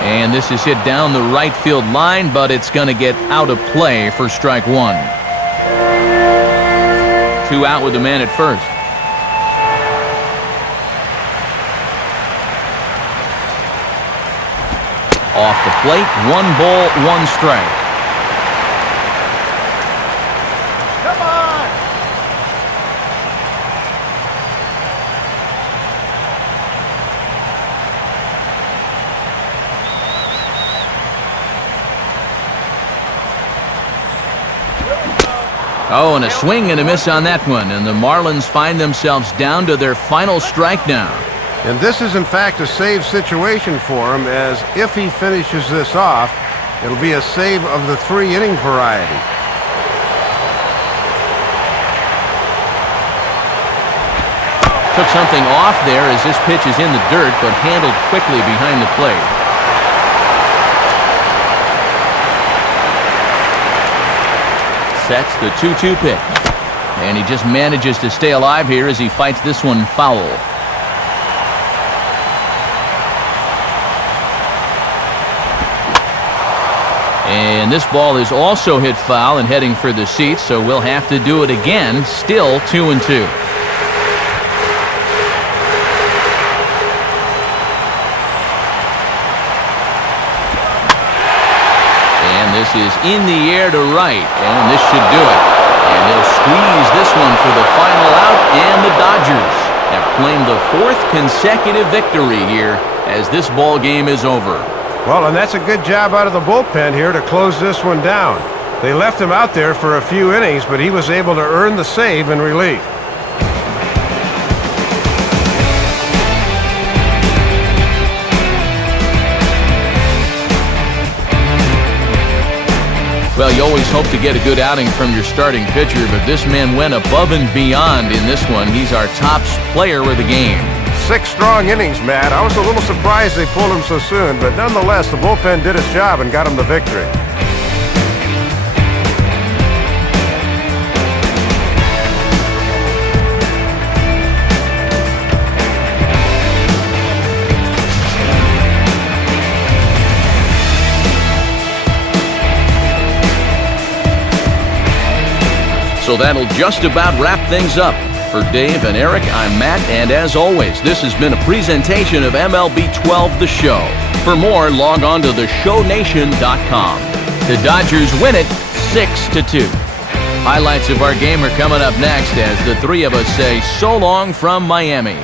And this is hit down the right field line, but it's going to get out of play for strike 1. 2 out with the man at first. Off the plate, 1 ball, 1 strike. Come Oh, and a swing and a miss on that one, and the Marlins find themselves down to their final strike now. And this is in fact a save situation for him, as if he finishes this off, it'll be a save of the 3-inning variety. Took something off there as this pitch is in the dirt, but handled quickly behind the plate. Sets the 2-2 pitch. And he just manages to stay alive here as he fights this one foul. And this ball is also hit foul and heading for the seats, so we'll have to do it again. Still 2-2. This is in the air to right, and this should do it. And he'll squeeze this one for the final out, and the Dodgers have claimed the 4th consecutive victory here as this ball game is over. Well, and that's a good job out of the bullpen here to close this one down. They left him out there for a few innings, but he was able to earn the save in relief. Well, you always hope to get a good outing from your starting pitcher, but this man went above and beyond in this one. He's our top player of the game. 6 strong innings, Matt. I was a little surprised they pulled him so soon, but nonetheless, the bullpen did its job and got him the victory. So that'll just about wrap things up. For Dave and Eric, I'm Matt, and as always, this has been a presentation of MLB 12 The Show. For more, log on to theshownation.com. The Dodgers win it 6-2. Highlights of our game are coming up next as the three of us say so long from Miami.